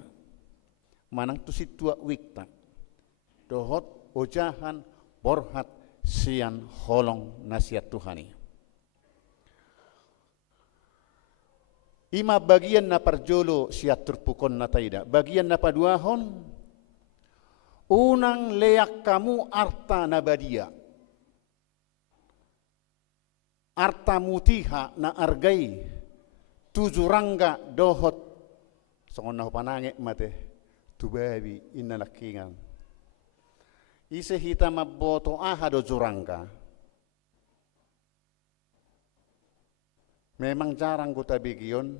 manang tu situa wikta, dohot ojahan borhat sian holong nasihat Tuhani. Ima bagian na parjolo siat turpukon na taida. Bagian na paduahon, unang leak kamu arta na badia. Arta mutiha na argai, tujurangga dohot. Songon na panange mate, tubabi inalakingan. Ise hita maboto aha do jurangga. Memang jarang ku tabigion,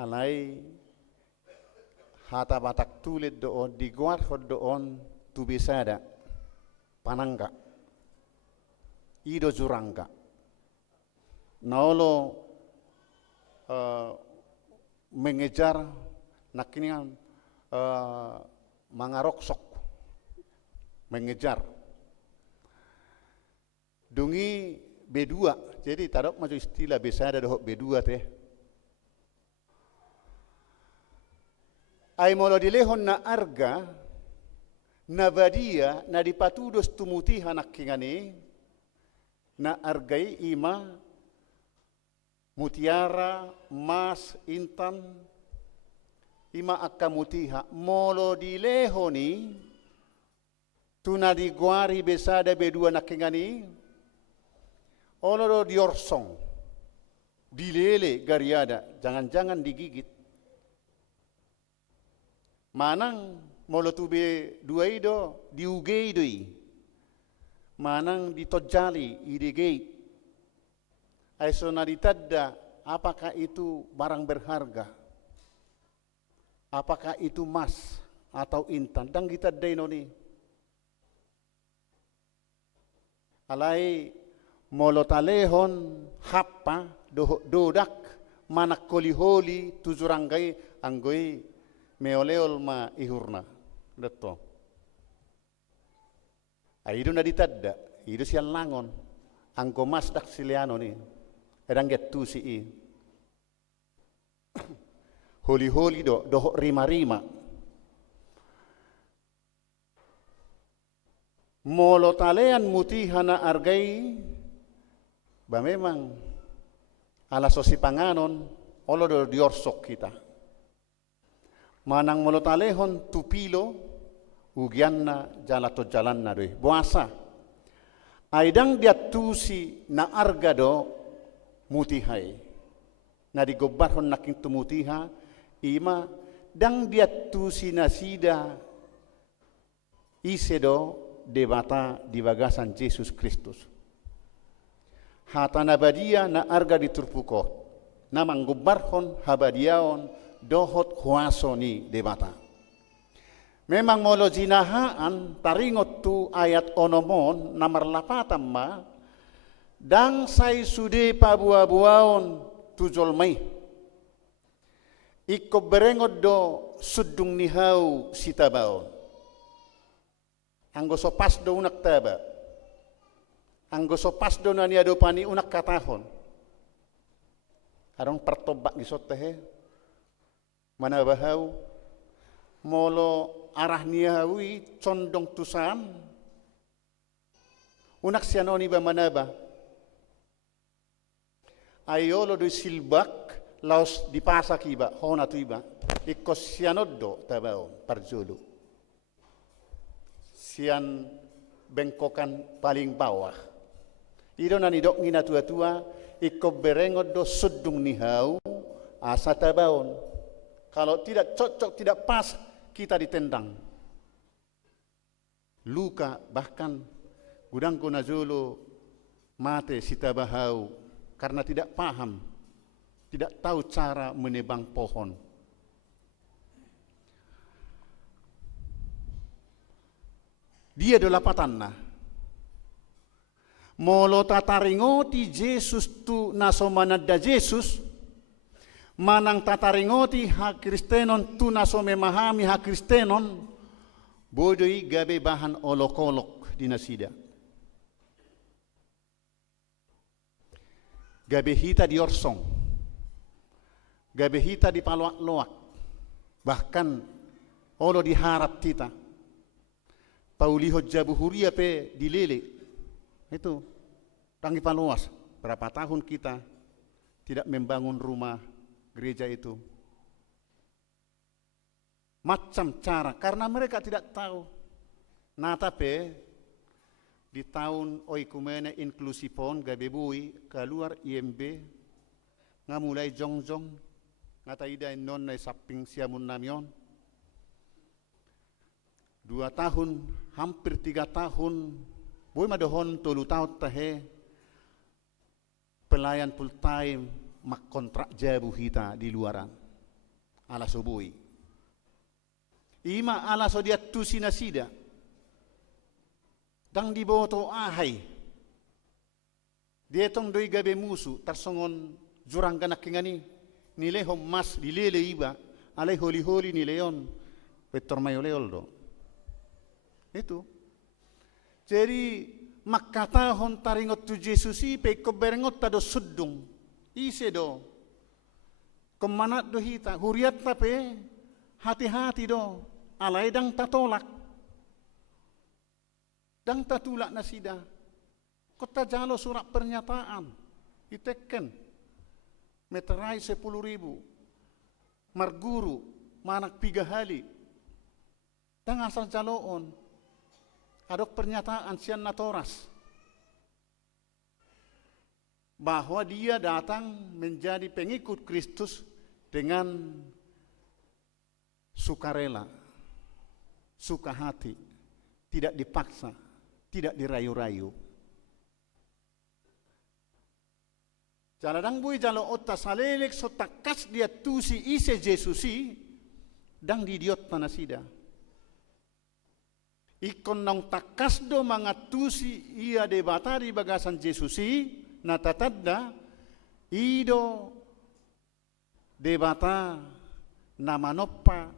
alai hata batak tulit doon, diguar hod doon, tubisada, panangga, ido jurangga. Naolo mengejar nakiningan mangaroksok, mengejar. Dungi B2, jadi taruh macam istilah biasa ada dohok B2 teh. Ai molo dilehon na arga, na badia, na dipatudos tumutihan nakingani, na argai ima, mutiara, emas, intan, ima akamutiha, molo dilehoni, tuna diguari besada B2 nakingani, oloro diorsong, dilele gariada, jangan-jangan digigit. Manang molo tube dua ido diugei doi, manang ditojali idegei. Aisona ditadda, apakah itu barang berharga? Apakah itu emas atau intan? Dang ditadda inoni. Alai molo talehon happa dodak manak koliholi tujuranggai anggoi meoleol ma ihurna detto aidu na ditadda idu sian langon anggo mas dak siliano ni edang gettu si i holi do rima molo talean mutihana argai ba memang ala sosi panganon olo do diorsok kita manang molo talehon tupilo ugianna jalato jalanna doi buasa aidang dia tusi na arga do mutihai na digobbarhon naking tumutiha ima dang dia tusi na sida ise do debata di bagasan Yesus Kristus hata nabadia na arga diturpuko na manggubarhon habadiaon dohot huaso ni debata. Memang molo jinahaan taringot tu ayat onomon namar lapatan ma dang say sude pabuabuaon tujol mai ikko berengod do sudung nihau sitabaon anggo sopas do unak taba anggo sopas do nani ado pani unak katahon arong pertobak gisot teh mana bahau molo arah niawi condong tusan unak sianoni ba manaba ayolo do silbak laos dipasak iba hona tu iba ikko sianoddo tabao parjolo sian bengkokan paling bawah ido nani dok ngina tua-tua ikko berengod do sudung nihau asa tabaon kalau tidak cocok tidak pas kita ditendang luka bahkan gudangku najolo mate sita bahau karena tidak paham tidak tahu cara menebang pohon dia dolapatanna molo tataringoti Yesus tu nasomanadda Yesus manang tataringoti ha Kristenon tu naso memahami ha Kristenon bodoi gabe bahan olok-olok di nasida. Gabe hita di orsong, gabe hita di paluak-luak, bahkan olo diharap kita. Pauliho jabu huria pe dilele. Itu tangi paluas. Berapa tahun kita tidak membangun rumah gereja itu. Macam cara, karena mereka tidak tahu. Nah tapi di tahun oikumene inklusipon gabebui keluar IMB ngamulai jongjong ngata ida non na saping siamun namion 2 tahun hampir 3 tahun boy madohon tolu tahun tahe pelayan full time mak kontrak jabu hita di luaran ala sobui ima ala so dia tusina sida dang di boto ahai dia tong doi gabe musu tarsongon jurang ganak kingani nilai hom mas dilele iba alai holi nileon petor mayoleol do itu jadi makata hon taringot tu Jesusi pe ko berengot tado sudung ise do kemanat do hita huriat tape hati-hati do alai dang tatolak dang tatulak nasida kota jalo surat pernyataan iteken meterai 10.000 marguru manak 3 hali dang asal jaloon adok pernyataan sian natoras bahwa dia datang menjadi pengikut Kristus dengan sukarela, suka hati, tidak dipaksa, tidak dirayu-rayu. Jaladang bui jalo otta salelek so takas dia tusi ise Jesusi dang didiot tanasida. Ikon nong takas do mangatusi ia debata di bagasan Jesusi natatadda ido debata nama noppa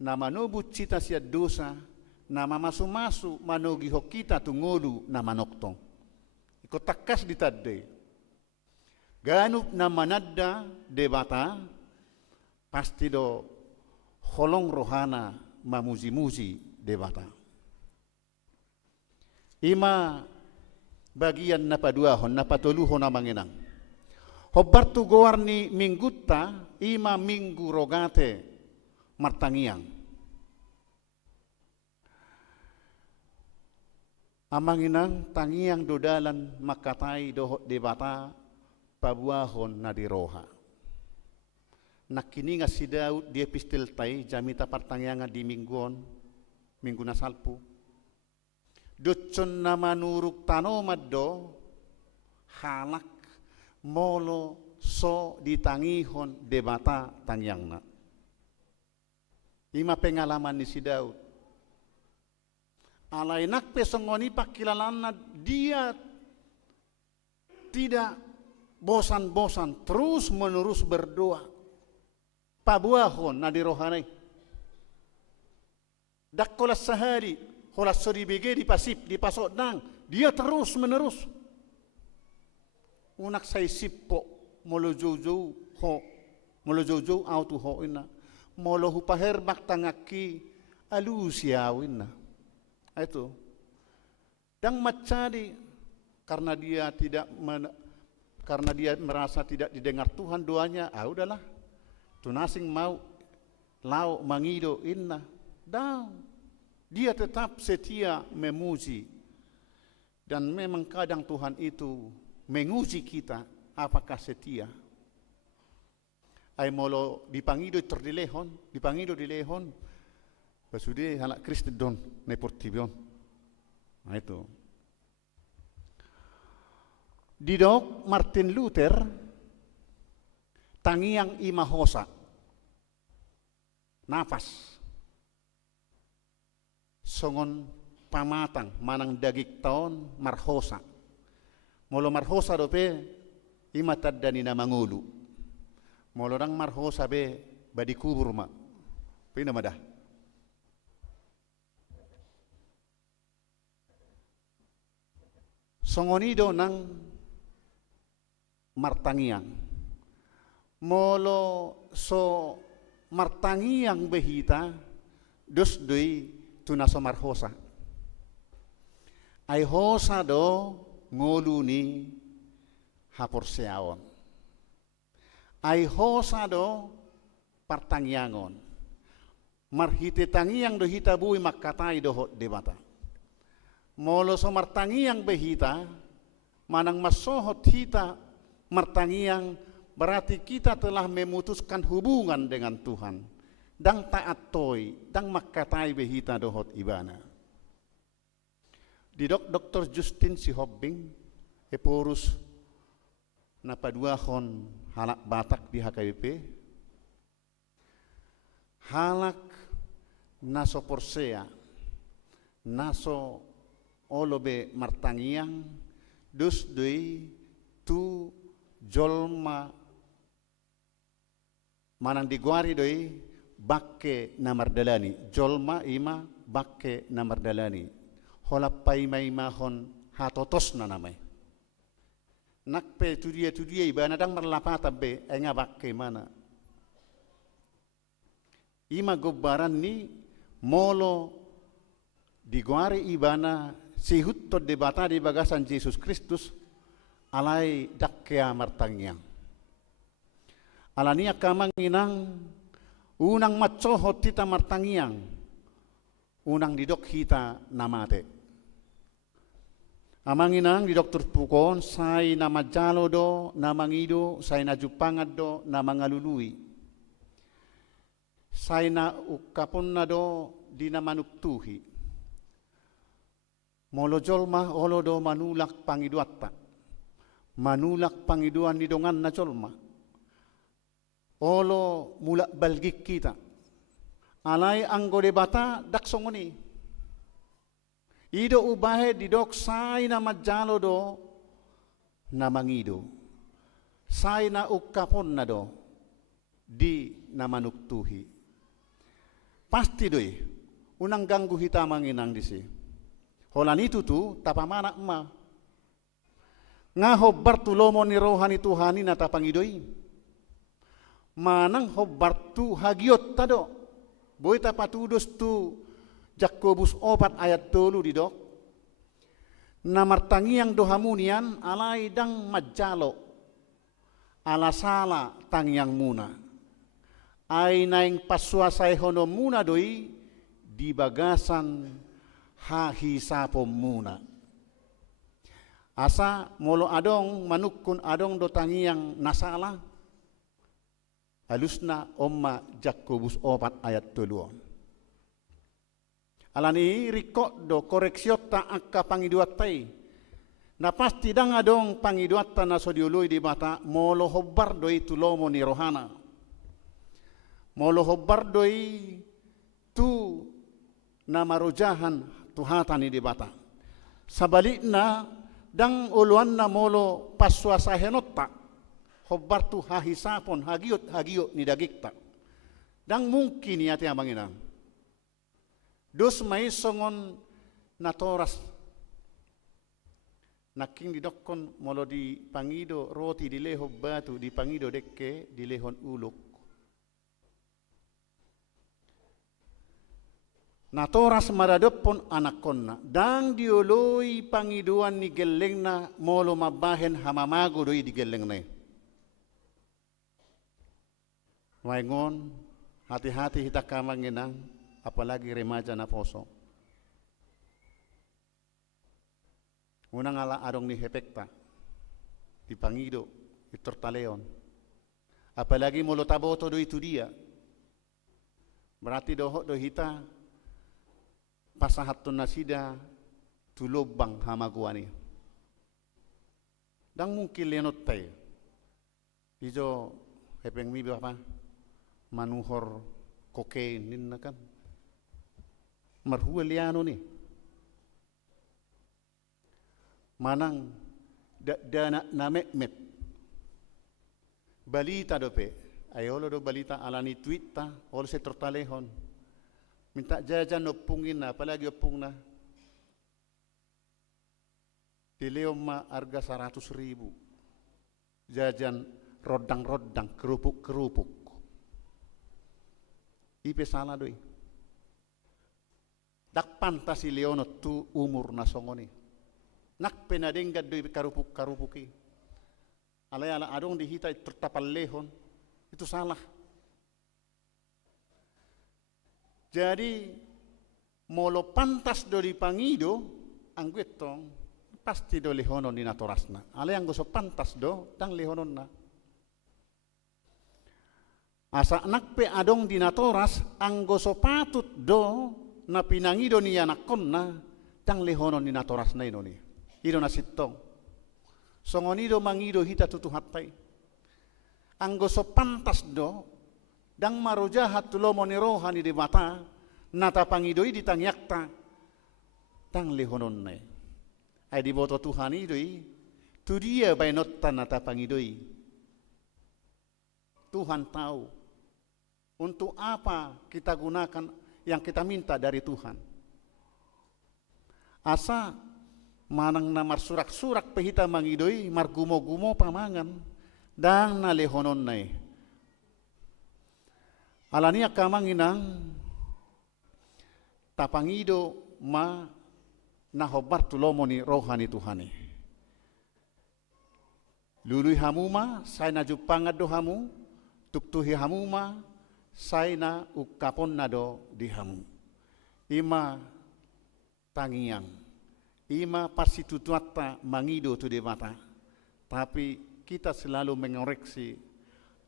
nama nobu cita sia dosa nama masu-masu manogi hokita tungolu nama noktong iko takas ditadde ganup nama nadda debata pasti do holong rohana mamuzi-muzi debata ima bagian napaduahon napatuluhon na manginang hobartu gowarni minggutta ima minggu rogate martangiang amanginang tangiang dodalan makatai dohot debata pabuahon na diroha nakini nga si Daud di epistel tay jamita partangianga di mingguon minggu na salpu Dutson na manuruk tanomad do halak molo so ditangihon debata tangyang na. Ima pengalaman ni si Daud. Alay nakpesongoni pakilalan na dia tidak bosan-bosan terus menerus berdoa. Pabuahon na dirohanay. Dakkolas sehari holas sori bege di pasip di pasok dang dia terus menerus unak say sippo molo jojo auto ho ina molo hupaher baktangaki alusiawin na itu dang macadi karena dia merasa tidak didengar Tuhan doanya udahlah tunasing mau lau mangido inna dang dia tetap setia memuji dan memang kadang Tuhan itu menguji kita apakah setia. Ay molo dipangido dilehon pasude halak Kristus don neportibion. Nah itu. Didok Martin Luther tangiang imahosa nafas songon pamatang manang dagik taon marhosa molo marhosa dope imatad dani na mangulu molo rang marhosa be badi kubur ma pina madah Songonido ng martangiang. Molo so martangiang behita dos doi tunaso marhosa. Ay hosa do ngolu ni haporseaon. Ay hosa do partangyangon. Marhite tangiang do hita bui makatay do debata. Molo so martangiang behita manang masohot hita martangiang berarti kita telah memutuskan hubungan dengan Tuhan. Dang taat toy, dang makatay behita dohot ibana. Di Dr. Justin si Hobbing, eporus napaduahon halak Batak di HKBP. Halak naso porsea, naso olobe martangiang, dus dui tu jolma manang diguari doi bakke namardalani jolma ima bakke namardalani holapai mai mahon hatotos na namai nakpe tudia ibana dang marlapata be enga bakke mana ima gobaran ni molo diguari ibana sihutto debata di bagasan Yesus Kristus alai dakkea martangiang. Alania kamang inang unang matsohot tita martangiang. Unang didok hita namate. Amang inang di dokter pukon say nama jalo do, namangido, say na jupangad do, namangalului. Say na ukapon na do, di namanuktuhi. Molo jolma olo do manulak pangiduatta. Manulak pangiduan ni dongan na jolma. Olo mulak balgik kita. Alay anggo debata daksongoni. Ido ubahe didok say na majalo do namangido. Say na ukapon na do di namanuktuhi. Pasti doi unang ganggu hita manginang disi. Holan itu tu tapamana ma. Ngaho bartulomo ni rohani Tuhani na tapangidoi. Manang hobbartu hagiot tado. Boy tapatudos tu Jakobus 4 ayat 3 didok. Namartangiang dohamunian alai dang majalo. Alasala tangiang muna. Ay naing pasuasay hono muna doi di bagasan hahisapom muna. Asa molo adong manukun adong do tangiang nasala. Halusna omma Jakobus 4 ayat 2. Alani rikok do koreksiotta akka pangiduatai. Na pasti dang adong pangiduatta na sodiului di bata molo hobbar doi tulomo ni rohana. Molo hobbar doi tu na marujahan tuhatan di bata. Sabalikna dang uluan na molo paswasa henotta. Hobbar tu hahisapon hagiot ni dagikta. Dang mungkin ya ti amanginang. Dos may songon natoras. Naking didokon molo di pangido roti di leho batu di pangido dekke di lehon uluk. Natoras maradopon anakonna. Dang dioloi pangiduan ni gelengna molo mabahen hamamago doi di geleng na. Waingon, hati-hati hita kamanginang, apalagi remaja na poso. Unang ala adong ni hepekta, di pangido, di tortaleon. Apalagi molo taboto do itu dia. Berarti dohok do hita, pasahatun nasida, tulobang hamaguani. Dang mungkin lenot tayo. Ijo, hepeng mi apa? Manuhor kokain nin na kan marhualiano ni manang dana namekmet balita dope ayolo do balita alani twitta ol se tortalehon minta jajan opungin na apalagi opung na Di Leo ma harga 100.000. Jajan rodang-rodang, kerupuk-kerupuk. Ipe salah doi. Dak pantasi Leono tu umur nasongoni. Nak penadenggat doi karupuk-karupuki. Ala-ala adong dihita tertapal lehon. Itu salah. Jadi molo pantas do dipangido angguetong pasti do lehonon di natorasna. Ale yang goso pantas do tang lehonon na. Asa nakpe adong di natoras anggoso patut do na pinangido ni anakon na tang lehonon di natoras na ino ni. Ido na sitong. Songonido mangido hita tutuhatay. Anggoso pantas do dang marojahat tulomo ni rohani di mata nata pangidoi di tangyakta tang lehonon na. Ay di boto Tuhan idoi tu dia bainotan nata pangidoi. Tuhan tahu untuk apa kita gunakan yang kita minta dari Tuhan. Asa manang namar surak-surak pehita mangidoi margumo-gumo pamangan dang na lehonon nai. Alania kamanginang tapangido ma nahobar tulomoni rohani Tuhani. Lului hamuma sai na jupanga do hamu, tuktuhi hamuma sai na ukapon nado di hamu. Ima tangiang, ima pasitutuata mangido tu de mata. Tapi kita selalu mengoreksi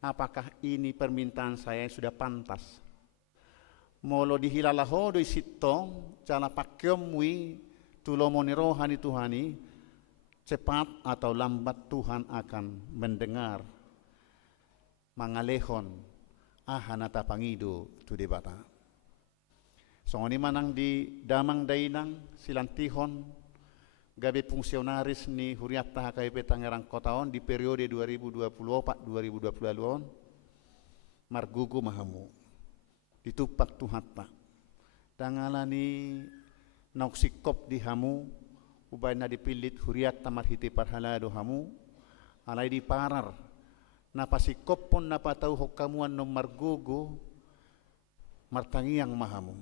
apakah ini permintaan saya yang sudah pantas. Molo dihilalaho do sitong jala pakyomwi tulomoni rohani Tuhani, cepat atau lambat Tuhan akan mendengar mangalehon ahanata pangido tu debata. Songoni manang di damang dainang silantihon gabe fungsionaris ni Huriata HKBP Tangerang Kotaon di periode 2024-2020 margugu mahamu ditupak Tuhatta dangalani nauksikop di hamu ubay na dipilit huriat tamarhiti parhalado hamu alay di parar napasikop pon napataw hokamuan no margugo martangiang mahamu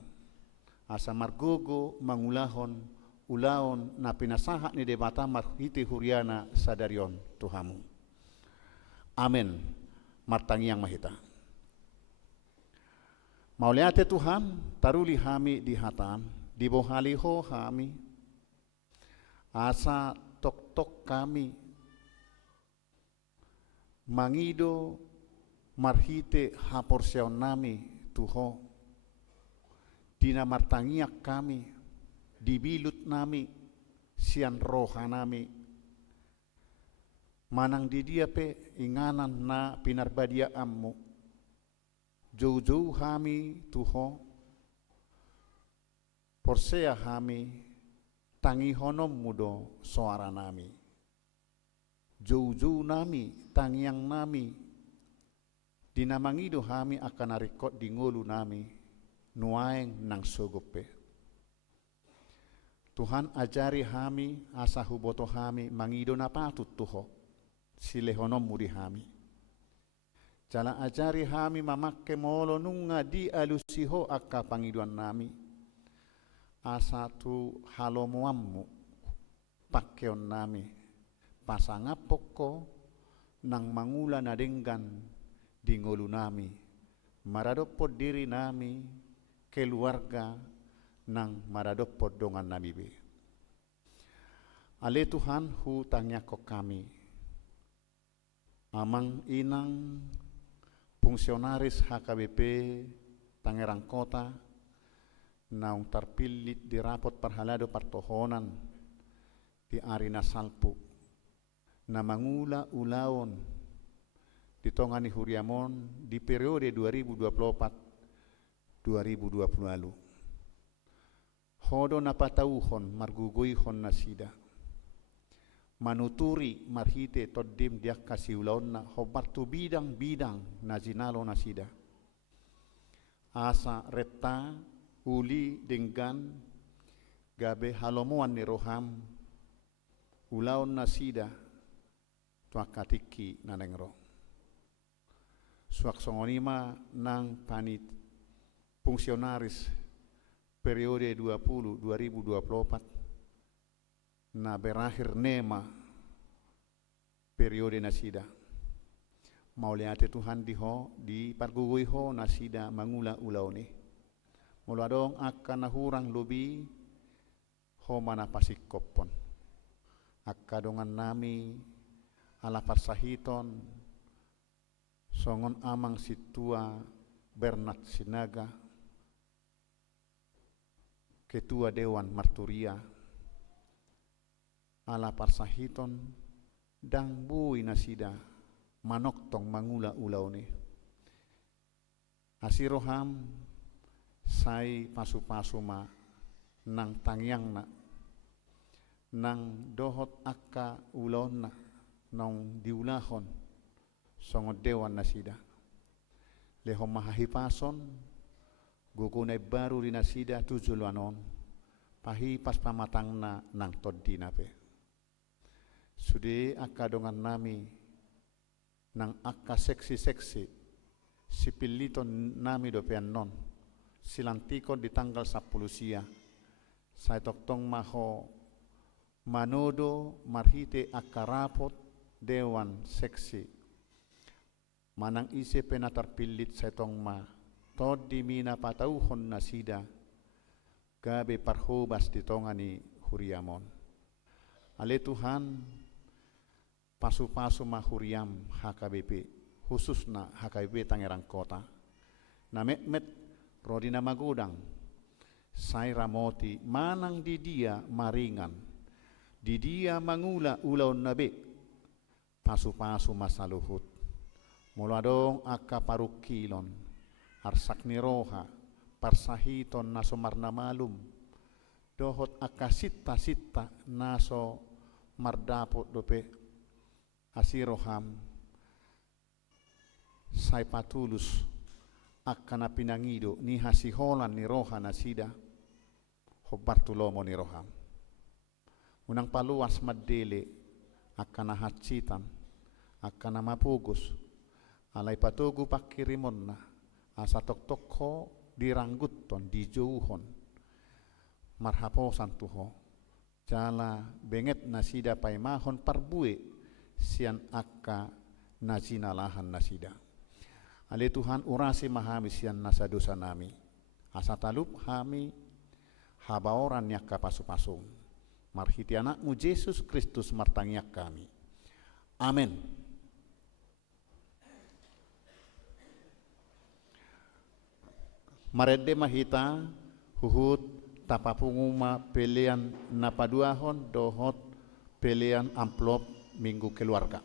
asa margugo mangulahon ulaon na pinasaha ni debata marhiti huriana sadarion tuhamu. Amen. Martangiang mahita. Mauliate Tuhan taruli hami di hatam di bohaliho kami asa tok-tok kami mangido marhite haporsiaw nami tuho dina martangiak kami dibilut nami sian roha nami manang di dia pe inganan na pinarbadia ammu jauh-jauh kami tuho porsea kami tangi honom mudo suara nami jauh-jauh nami tangiang nami dinamangido kami akan narikot di ngulu nami nuaeng nang sogope Tuhan ajari kami asa huboto kami mangido na patut tuho silehonom muri kami jala ajari kami mamakke molo nunga di alusiho akka pangiduan nami asa tu halomuammu pakkeon nami pasangapoko nang mangula na denggan di ngolu nami maradoppo diri nami keluarga nang maradoppo dongan nami be ale Tuhan hu tangyako kami amang inang fungsionaris HKBP Tangerang Kota naung terpilit di rapot parhalado partohonan di arena salpu na mangula ulaon di tongani huriamon di periode 2024-2020 hodo napatauhon margugoyhon nasida manuturi marhite toddim diak kasiulaon na hobartu bidang-bidang na jinalo nasida asa retta uli denggan gabe halomuan ni roham ulaon na sida tua katiki nanengro. Suak songonima nang panit fungsionaris periode 2024 na berakhir nema periode nasida. Mauliate Tuhan di pargugui ho nasida mangula ulau ni. Muladong akan nahurang lubi ho mana pasikopon. Akadongan nami ala parsahiton songon amang situa Bernat Sinaga ketua Dewan Marturia ala parsahiton dang bui nasida manoktong mangula ulau ni. Asiroham sai pasu-pasu ma nang tangyang na nang dohot akka ulau na nong diulahon songot dewan nasida. Lehom mahahipason gugunay baru di nasida tujuluanon pahipas pamatang na nang todina pe. Sudi akka dongan nami nang akka seksi-seksi sipiliton nami dopean non silantikon di tanggal 10 sia saya toktong maho manodo marhite akka rapot dewan seksi manang ise penatar pilit saya tong ma tod di mina patauhon nasida gabe parhobas di tongani huriamon ale Tuhan pasu-pasu mahuriam HKBP khususna HKBP Tangerang Kota na met rodina magudang sai ramoti manang di dia maringan di dia mangula ulaw nabe pasu-pasu masaluhut muladong akka parukilon arsak niroha parsahiton naso marnamalum dohot akka sitta naso mardapot dope asiroham sai patulus akka na pinangido ni hasiholan ni roha nasida ho Bartulomo ni roham unang paluas maddele akka na hatsitan akka na mapugos alay patugu pakirimon na asa toktokho dirangguton dijouhon marhaposan tuho jala benget nasida paimahon parbue sian akka nasinalahan nasida. Ale Tuhan urasi mahami sian nasa dosa nami. Asa talup hami habaoran yak kapasu-pasung. Marhiti anakmu Yesus Kristus martangyak kami. Amin. Marede mahita huhut tapapunguma pelian napaduahon dohot pelian amplop Minggu Keluarga.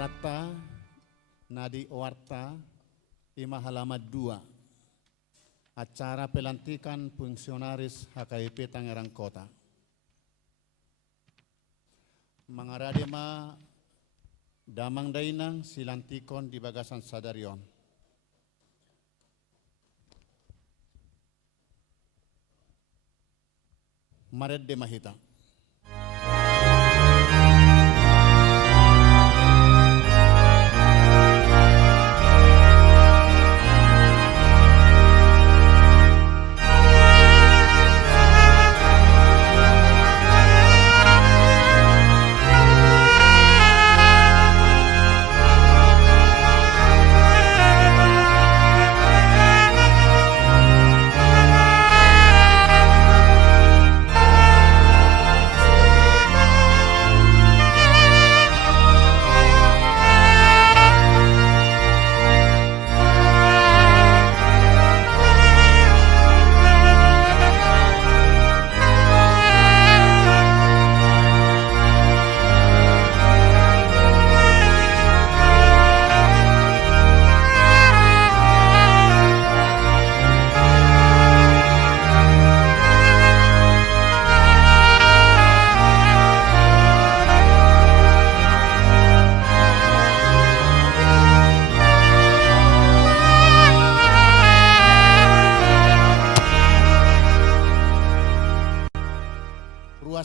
Barata Nadi Owarta Ima halaman 2 acara pelantikan fungsionaris HKBP Tangerang Kota. Mangaradema Damang Dainang silantikon di Bagasan Sadarion. Maret de Mahita.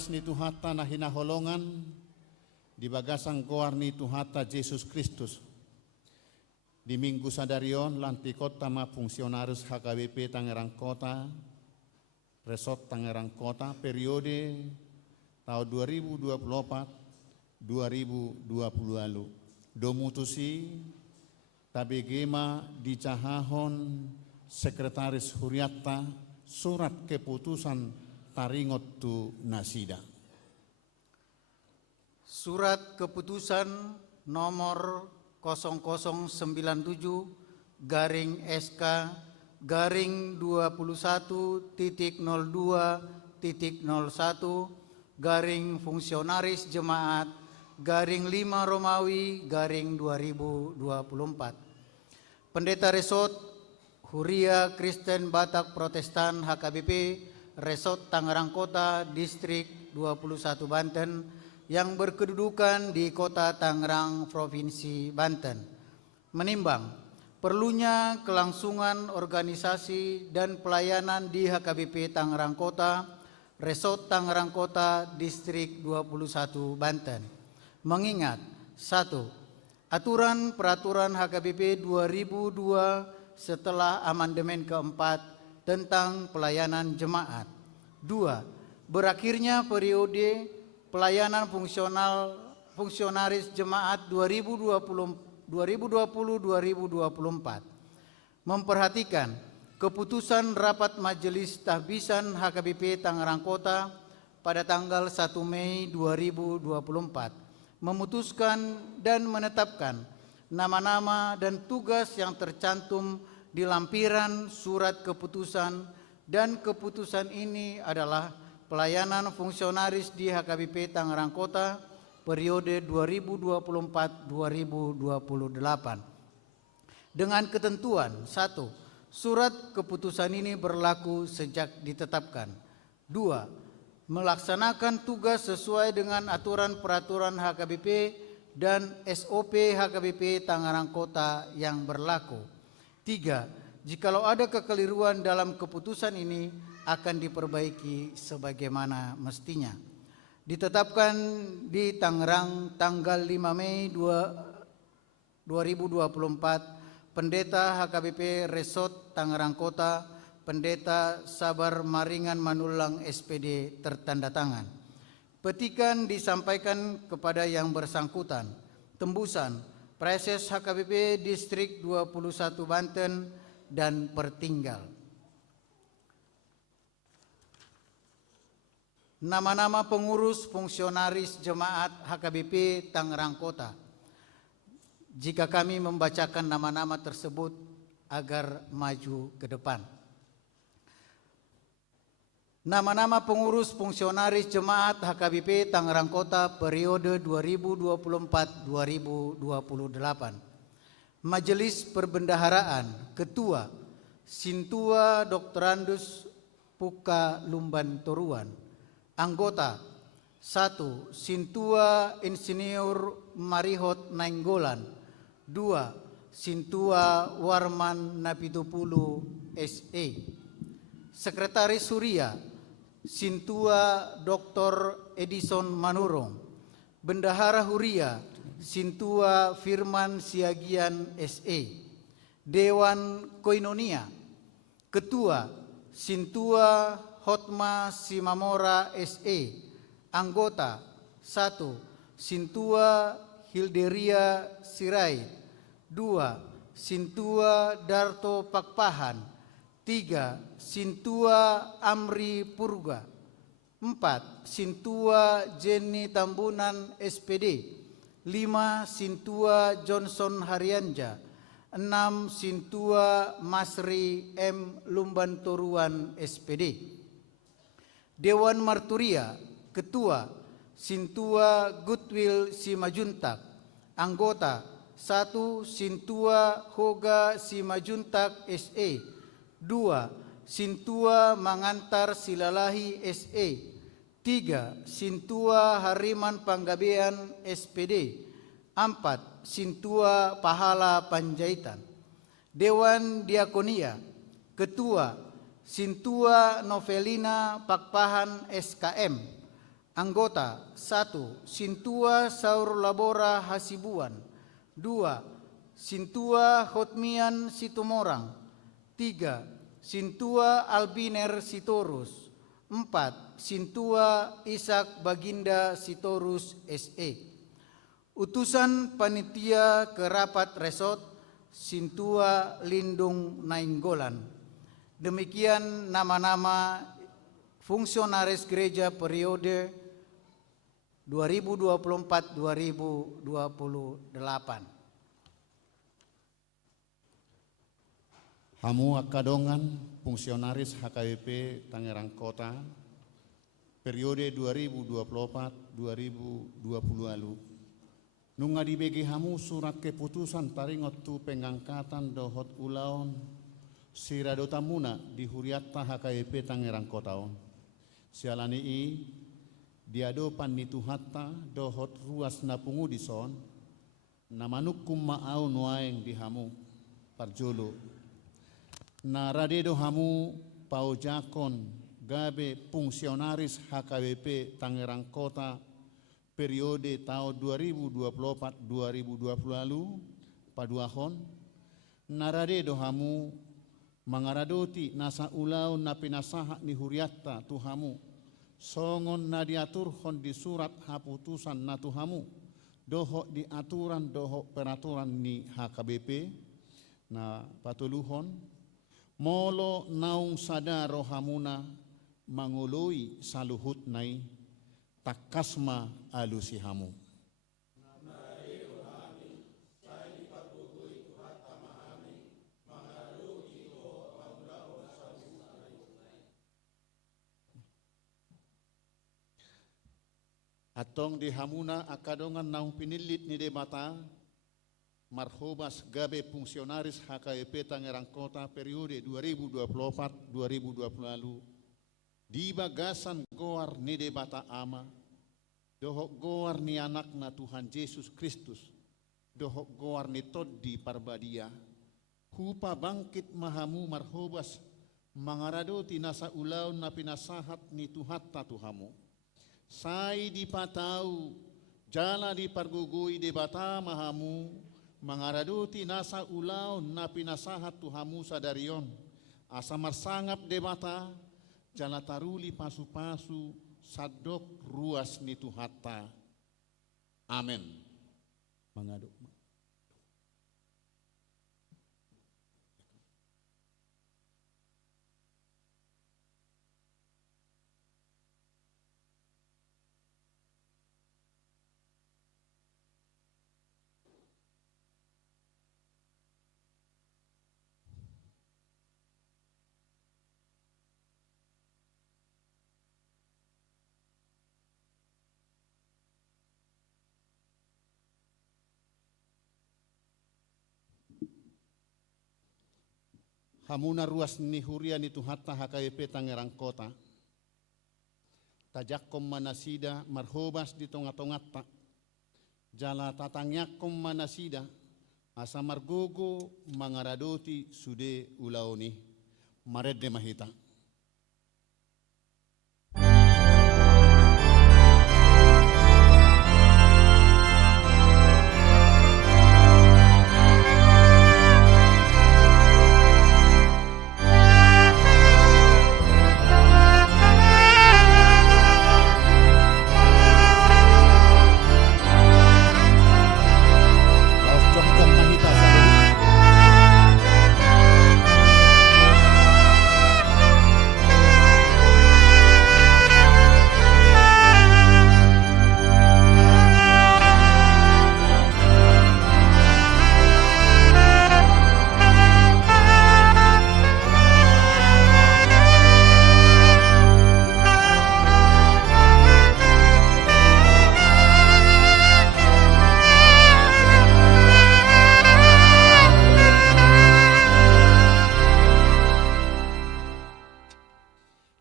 Ni Tuhata na hinaholongan di Bagasang Goar ni Tuhata Yesus Kristus di Minggu Sadarion lantikot tama fungsionaris HKBP Tangerang Kota Resort Tangerang Kota periode tahun 2024-2020 lalu domutusi tabegema di Cahahon Sekretaris Huriatta surat keputusan Taringot tu Nasida. Surat keputusan nomor 0097 garing SK garing 21.02.01 garing fungsionaris jemaat garing 5 Romawi garing 2024. Pendeta Resort Huria Kristen Batak Protestan HKBP Resort Tangerang Kota Distrik 21 Banten yang berkedudukan di Kota Tangerang Provinsi Banten menimbang perlunya kelangsungan organisasi dan pelayanan di HKBP Tangerang Kota Resort Tangerang Kota Distrik 21 Banten mengingat 1. Aturan Peraturan HKBP 2002 setelah amandemen keempat tentang pelayanan jemaat. 2. Berakhirnya periode pelayanan fungsionaris jemaat 2020-2024. Memperhatikan keputusan rapat Majelis Tahbisan HKBP Tangerang Kota pada tanggal 1 Mei 2024 memutuskan dan menetapkan nama-nama dan tugas yang tercantum di lampiran surat keputusan dan keputusan ini adalah pelayanan fungsionaris di HKBP Tangerang Kota periode 2024-2028 dengan ketentuan 1. Surat keputusan ini berlaku sejak ditetapkan. 2. Melaksanakan tugas sesuai dengan aturan peraturan HKBP dan SOP HKBP Tangerang Kota yang berlaku. 3. Jikalau ada kekeliruan dalam keputusan ini akan diperbaiki sebagaimana mestinya. Ditetapkan di Tangerang tanggal 5 Mei 2024, Pendeta HKBP Resort Tangerang Kota, Pendeta Sabar Maringan Manulang SPD tertanda tangan. Petikan disampaikan kepada yang bersangkutan. Tembusan Preses HKBP Distrik 21 Banten dan Pertinggal. Nama-nama pengurus fungsionaris jemaat HKBP Tangerang Kota. Jika kami membacakan nama-nama tersebut agar maju ke depan. Nama-nama pengurus fungsionaris Jemaat HKBP Tangerang Kota periode 2024-2028. Majelis Perbendaharaan Ketua Sintua Dr. Andus Puka Lumban Toruan. Anggota 1. Sintua Insinyur Marihot Nainggolan. 2. Sintua Warman Napitupulu SE. Sekretaris Surya Sintua Dr. Edison Manurung. Bendahara Huria Sintua Firman Siagian SE. Dewan Koinonia. Ketua Sintua Hotma Simamora SE. Anggota 1. Sintua Hilderia Sirait. 2. Sintua Darto Pakpahan. 3. Sintua Amri Purga. 4. Sintua Jenny Tambunan SPD. 5. Sintua Johnson Harianja. 6. Sintua Masri M. Lumban Toruan SPD. Dewan Marturia. Ketua Sintua Goodwill Simajuntak. Anggota 1. Sintua Hoga Simajuntak SE. 2. Sintua Mangantar Silalahi SE. 3. Sintua Hariman Panggabean SPD. 4. Sintua Pahala Panjaitan. Dewan Diakonia. Ketua Sintua Novelina Pakpahan SKM. Anggota 1. Sintua Saur Labora Hasibuan. 2. Sintua Hotmian Situmorang. 3. Sintua Albiner Sitorus. 4. Sintua Ishak Baginda Sitorus SE. Utusan Panitia Kerapat Resort Sintua Lindung Nainggolan. Demikian nama-nama fungsionaris gereja periode 2024-2028. Hamu akadongan fungsionaris HKBP Tangerang Kota periode 2024-2020 lalu. Nunga dibagi hamu surat keputusan taringot tu pengangkatan dohot ulaon siradotamuna di huriatta HKBP Tangerang Kotaon. Sialani i diadopan nitu hatta dohot ruas napungu dison namanukum maau nuaeng di hamu parjolo naradedo hamu paujakon gabe fungsionaris HKBP Tangerang Kota periode tahun 2024-2020 lalu paduahon naradedo hamu mangaradoti nasa ulau na pinasaha ni huriatta tuhamu songon na diaturhon di surat haputusan na tuhamu doho di aturan doho peraturan ni HKBP na patuluhon molo naung sadaro hamuna mangului saluhut nai takasma alusi hamu. Atong di hamuna akadongan naung pinilit ni debata marhobas gabe fungsionaris HKBP Tangerang Kota periode 2024-2020 lalu di bagasan goar ni debata ama dohok goar ni anak na Tuhan Yesus Kristus dohok goar ni toddi parbadia hupa bangkit mahamu marhobas mangaradoti nasa ulaw na pinasahat ni Tuhatta Tuhamu sai di patau jala di pargugui debata mahamu mangaradoti nasa ulaw na pinasahat Tuhamu sadarion asa marsangap debata jala taruli pasu-pasu sadok ruas ni Tuhatta. Amin. Mangaduk. hamuna ruas ni huria ni tuhatta HKBP Tangerang Kota. Tajakkom manasida marhobas di tonga-tongatta. Jala tatangyakom manasida asa margogo mangaradoti sude ulaoni maredde mahita.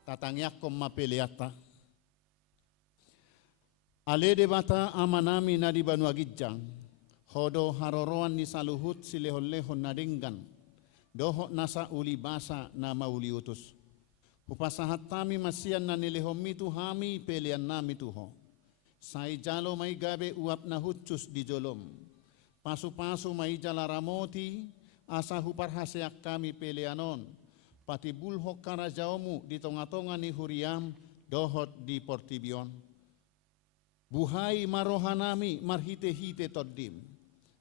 Tatangyakom mapeliata. Ale debata amanami na di Banua Gijang, hodo haroroan ni saluhut silehon-lehon na dinggan, doho nasa uli basa na mauli utus. Hupasahat tami masian na nilehom mitu hami pelian nami tuho. Sai jalo may gabe uap na hutsus di jolom. Pasu-pasu may jala ramoti, asa huparhaseak kami pelianon. Pati bulhok karajaomu di tonga-tonga ni huriam, dohot di portibion. Buhay marohanami marhite-hite toddim.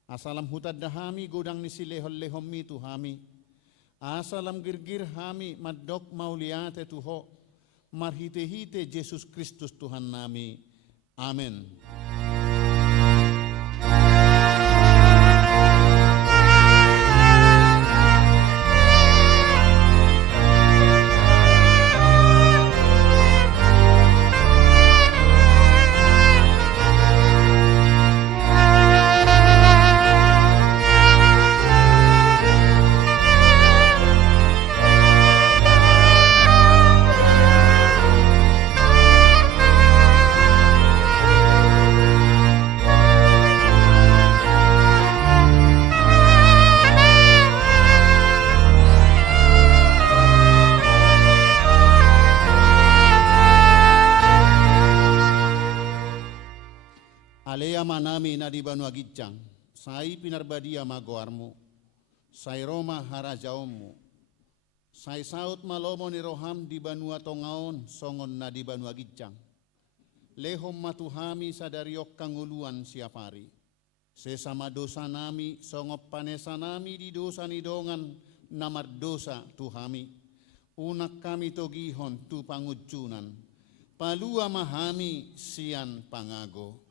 Asalam hutad dahami godang ni silehol-lehom mitu hami. Asalam girgir hami maddok mauliate tuho. Marhite-hite Yesus Kristus Tuhan nami. Amin. Alea manami na di Banua Gijang, sai pinarbadia magoarmu, sai Roma harajaommu, sai saut malomo ni roham di Banua Tongaon, songon na di Banua Gijang. Lehom matuhami sadariok kanguluan siapari. Sesama dosa nami, songop panesa nami di dosa nidongan, namar dosa tuhami. Unak kami togihon tu pangujunan, palua mahami sian pangago.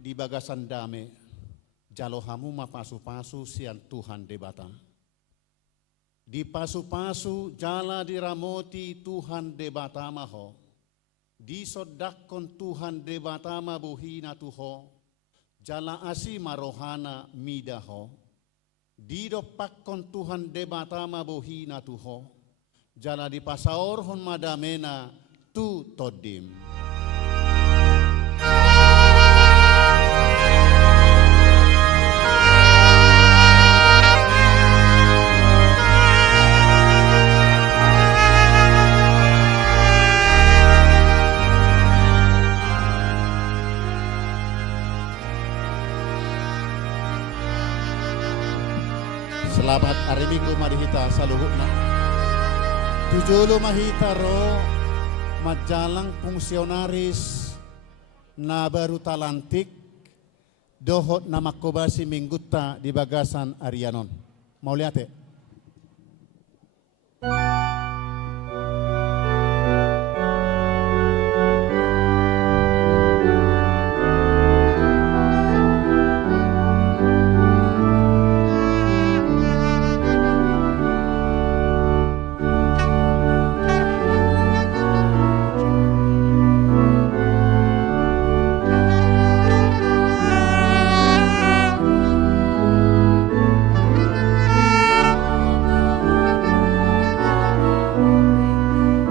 Di bagasan dame, jalohamu mapasu-pasu sian Tuhan debata. Di pasu-pasu jala diramoti Tuhan debata maho. Di sodakon Tuhan debata mabuhina tuho. Jala asi marohana midaho. Di dopakon Tuhan debata mabuhina tuho. Jala di pasaorhon madamena tu todim. Selamat hari Minggu mari kita saluhutna. Tujulo mahitaro majalang fungsionaris na baru talantik dohot na makobasi minggutta di bagasan Arianon. Mau lihat ya?